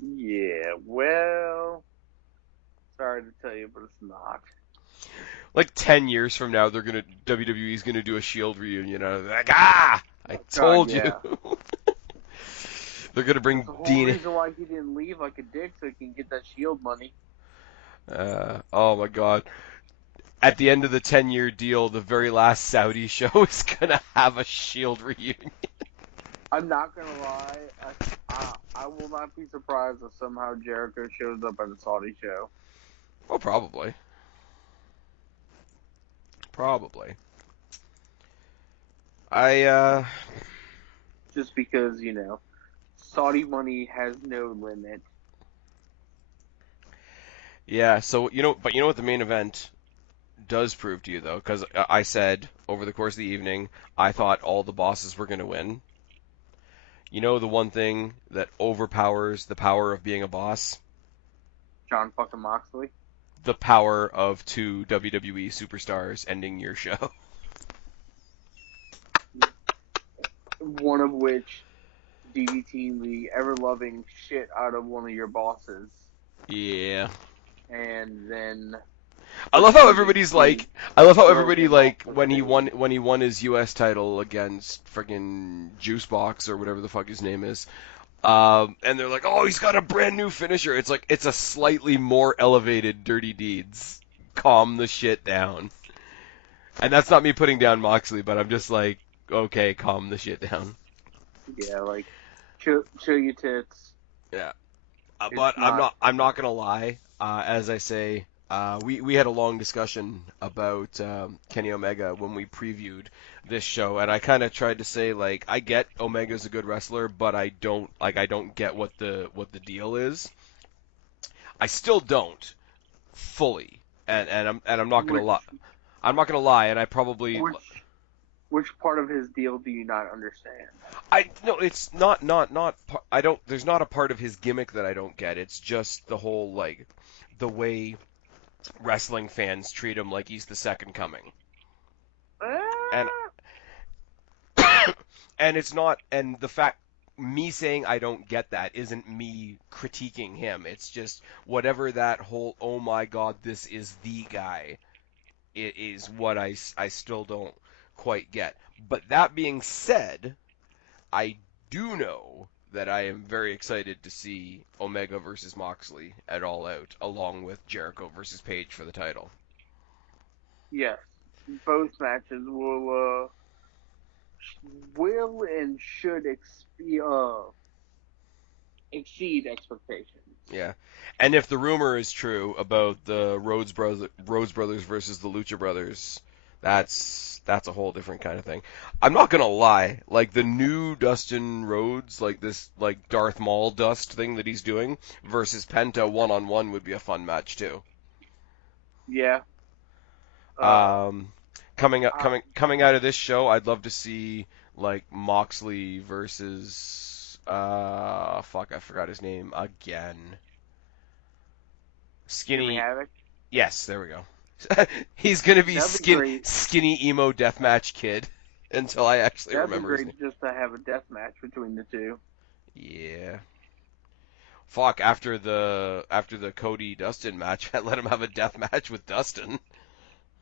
Yeah, well, sorry to tell you, but it's not. Like 10 years from now, WWE's gonna do a Shield reunion. And they're like, I told yeah. you. They're gonna bring That's the whole Dean. reason why he didn't leave like a dick, so he can get that Shield money. Oh my God. At the end of the 10-year deal, the very last Saudi show is gonna have a Shield reunion. I'm not gonna lie, I will not be surprised if somehow Jericho shows up at a Saudi show. Well, probably. Probably. Just because, you know, Saudi money has no limit. Yeah, so, but you know what the main event does prove to you, though? Because I said over the course of the evening, I thought all the bosses were going to win. You know the one thing that overpowers the power of being a boss? John fucking Moxley. The power of two WWE superstars ending your show. One of which DDT the ever-loving shit out of one of your bosses. Yeah. And then I love how everybody's like, when he won his US title against friggin' Juicebox or whatever the fuck his name is. And they're like, oh, he's got a brand new finisher. It's like, it's a slightly more elevated Dirty Deeds. Calm the shit down. And that's not me putting down Moxley, but I'm just like, okay, calm the shit down. Yeah, like, show your tits. Yeah. But I'm not gonna lie. As I say, we had a long discussion about Kenny Omega when we previewed this show, and I kind of tried to say like I get Omega's a good wrestler, but I don't get what the deal is. I still don't fully, and I'm not gonna lie. I'm not gonna lie, and I probably. Which part of his deal do you not understand? No, it's not. I don't. There's not a part of his gimmick that I don't get. It's just the whole like the way wrestling fans treat him like he's the second coming. And and it's not, and the fact me saying I don't get that isn't me critiquing him. It's just whatever that whole oh my god this is the guy, it is what I still don't quite get. But that being said, I do know that I am very excited to see Omega versus Moxley at All Out, along with Jericho versus Page for the title. Yes, both matches will will and should exceed expectations. Yeah. And if the rumor is true about the Rhodes Brothers versus the Lucha Brothers, that's a whole different kind of thing. I'm not gonna lie, like the new Dustin Rhodes, like this like Darth Maul dust thing that he's doing versus Penta 1-on-1 would be a fun match too. Yeah. Uh, Um, coming up, I, coming out of this show, I'd love to see like Moxley versus fuck, I forgot his name again. Jimmy Skinny. Havoc. Yes, there we go. He's gonna be That'd be great. skinny emo deathmatch kid until I actually That'd be remember his name. great just to have a death match between the two. Yeah. Fuck, after the Cody Dustin match, I let him have a death match with Dustin.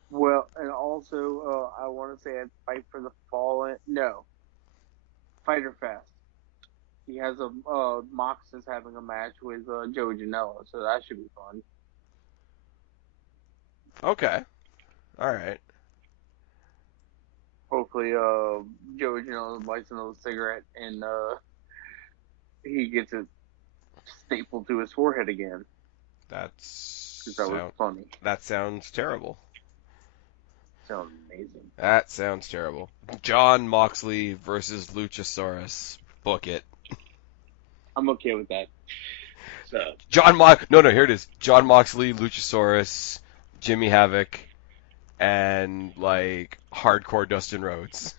Well, and also, I want to say I'd fight for the Fallen. No, Fighter Fest. He has a Mox is having a match with Joey Janela, so that should be fun. Okay. All right. Hopefully, Joey Janela lights another cigarette and he gets it stapled to his forehead again because that was funny. That sounds terrible. Sounds amazing. That sounds terrible. John Moxley versus Luchasaurus. Book it. I'm okay with that. So No, here it is. John Moxley, Luchasaurus, Jimmy Havoc, and like hardcore Dustin Rhodes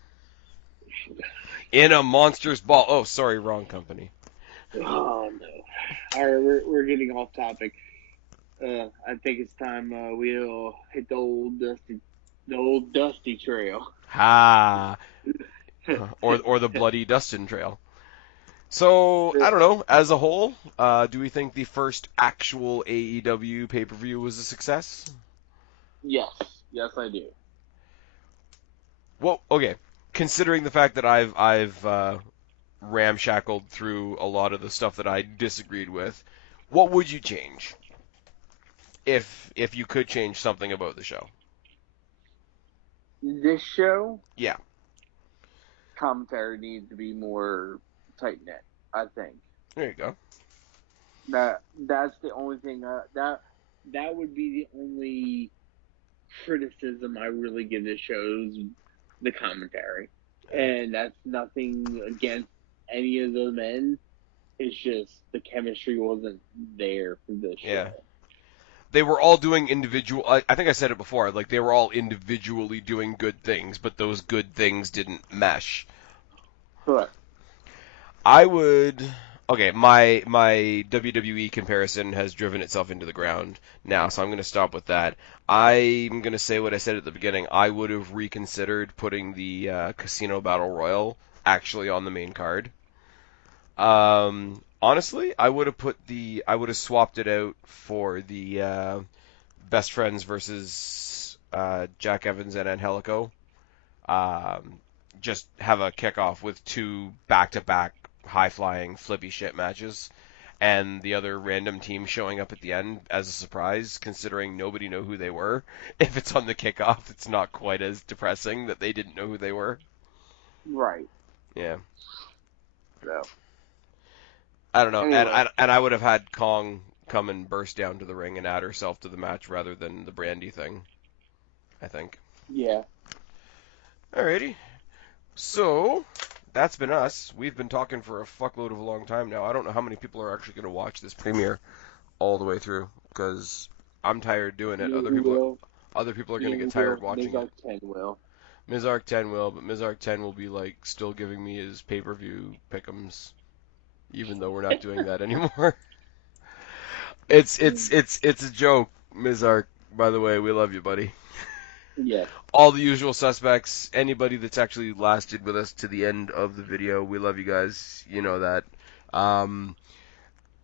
in a monster's ball. Oh, sorry, wrong company. oh no. All right, we're getting off topic. I think it's time we'll hit the old dusty trail. Ha! Or the bloody Dustin Trail. So I don't know. As a whole, do we think the first actual AEW pay-per-view was a success? Yes, yes, I do. Well, okay. Considering the fact that I've ramshackled through a lot of the stuff that I disagreed with, what would you change if you could change something about the show? This show Yeah. commentary needs to be more tight knit. I think There you go. that's the only thing that would be the only criticism I really give this show's the commentary, and that's nothing against any of the men. It's just the chemistry wasn't there for this show. Yeah. They were all doing individual. I think I said it before. Like they were all individually doing good things, but those good things didn't mesh. Correct. I would. Okay, my WWE comparison has driven itself into the ground now, so I'm going to stop with that. I'm going to say what I said at the beginning. I would have reconsidered putting the Casino Battle Royal actually on the main card. Honestly, I would have swapped it out for the Best Friends versus Jack Evans and Angelico. Um, just have a kickoff with two back-to-back high-flying flippy shit matches, and the other random team showing up at the end as a surprise, considering nobody knew who they were. If it's on the kickoff, it's not quite as depressing that they didn't know who they were. Right. Yeah. So I don't know, anyway, and I would have had Kong come and burst down to the ring and add herself to the match rather than the Brandy thing. I think. yeah. Alrighty. So that's been us. We've been talking for a fuckload of a long time now. I don't know how many people are actually going to watch this premiere all the way through because I'm tired doing it. Other people are going to get tired watching it. Mizark 10 will. Mizark 10 will, but Mizark 10 will be like still giving me his pay-per-view pick'ems, even though we're not doing that anymore. It's a joke, Mizark. By the way, we love you, buddy. Yeah. All the usual suspects, anybody that's actually lasted with us to the end of the video, we love you guys. You know that.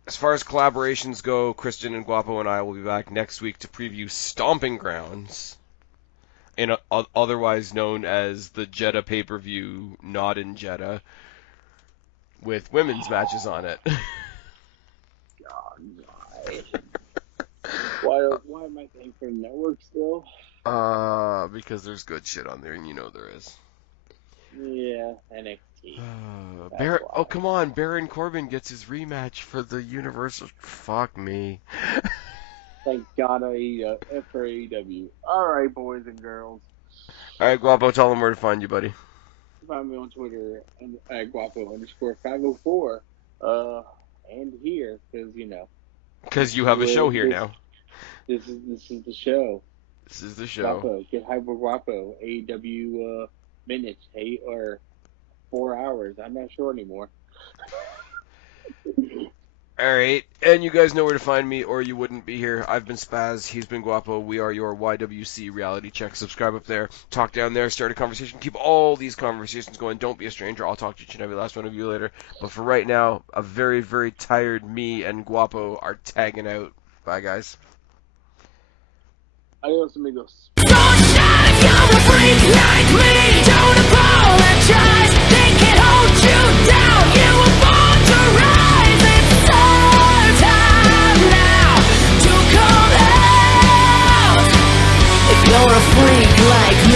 As far as collaborations go, Kristen and Guapo and I will be back next week to preview Stomping Grounds, otherwise known as the Jeddah pay-per-view, not in Jeddah, with women's matches on it. God, why am I paying for the network still? Because there's good shit on there, and you know there is. Yeah, NXT. That's Bar why. oh, come on. Baron Corbin gets his rematch for the Universal. Fuck me. Thank God for AEW. All right, boys and girls. All right, Guapo, tell them where to find you, buddy. Find me on Twitter at guapo_504. And here because this Because you is have a where show here this now. this is the show. This is the show. Guapo, get hyper guapo. AEW minutes, 4 hours. I'm not sure anymore. All right, and you guys know where to find me, or you wouldn't be here. I've been Spaz. He's been Guapo. We are your YWC Reality Check. Subscribe up there. Talk down there. Start a conversation. Keep all these conversations going. Don't be a stranger. I'll talk to each and every last one of you later. But for right now, a very, very tired me and Guapo are tagging out. Bye, guys. Adios, amigos. Don't shout if you're a freak like me. Don't apologize. They can hold you down. You were born to rise. It's our time now to come out. If you're a freak like me.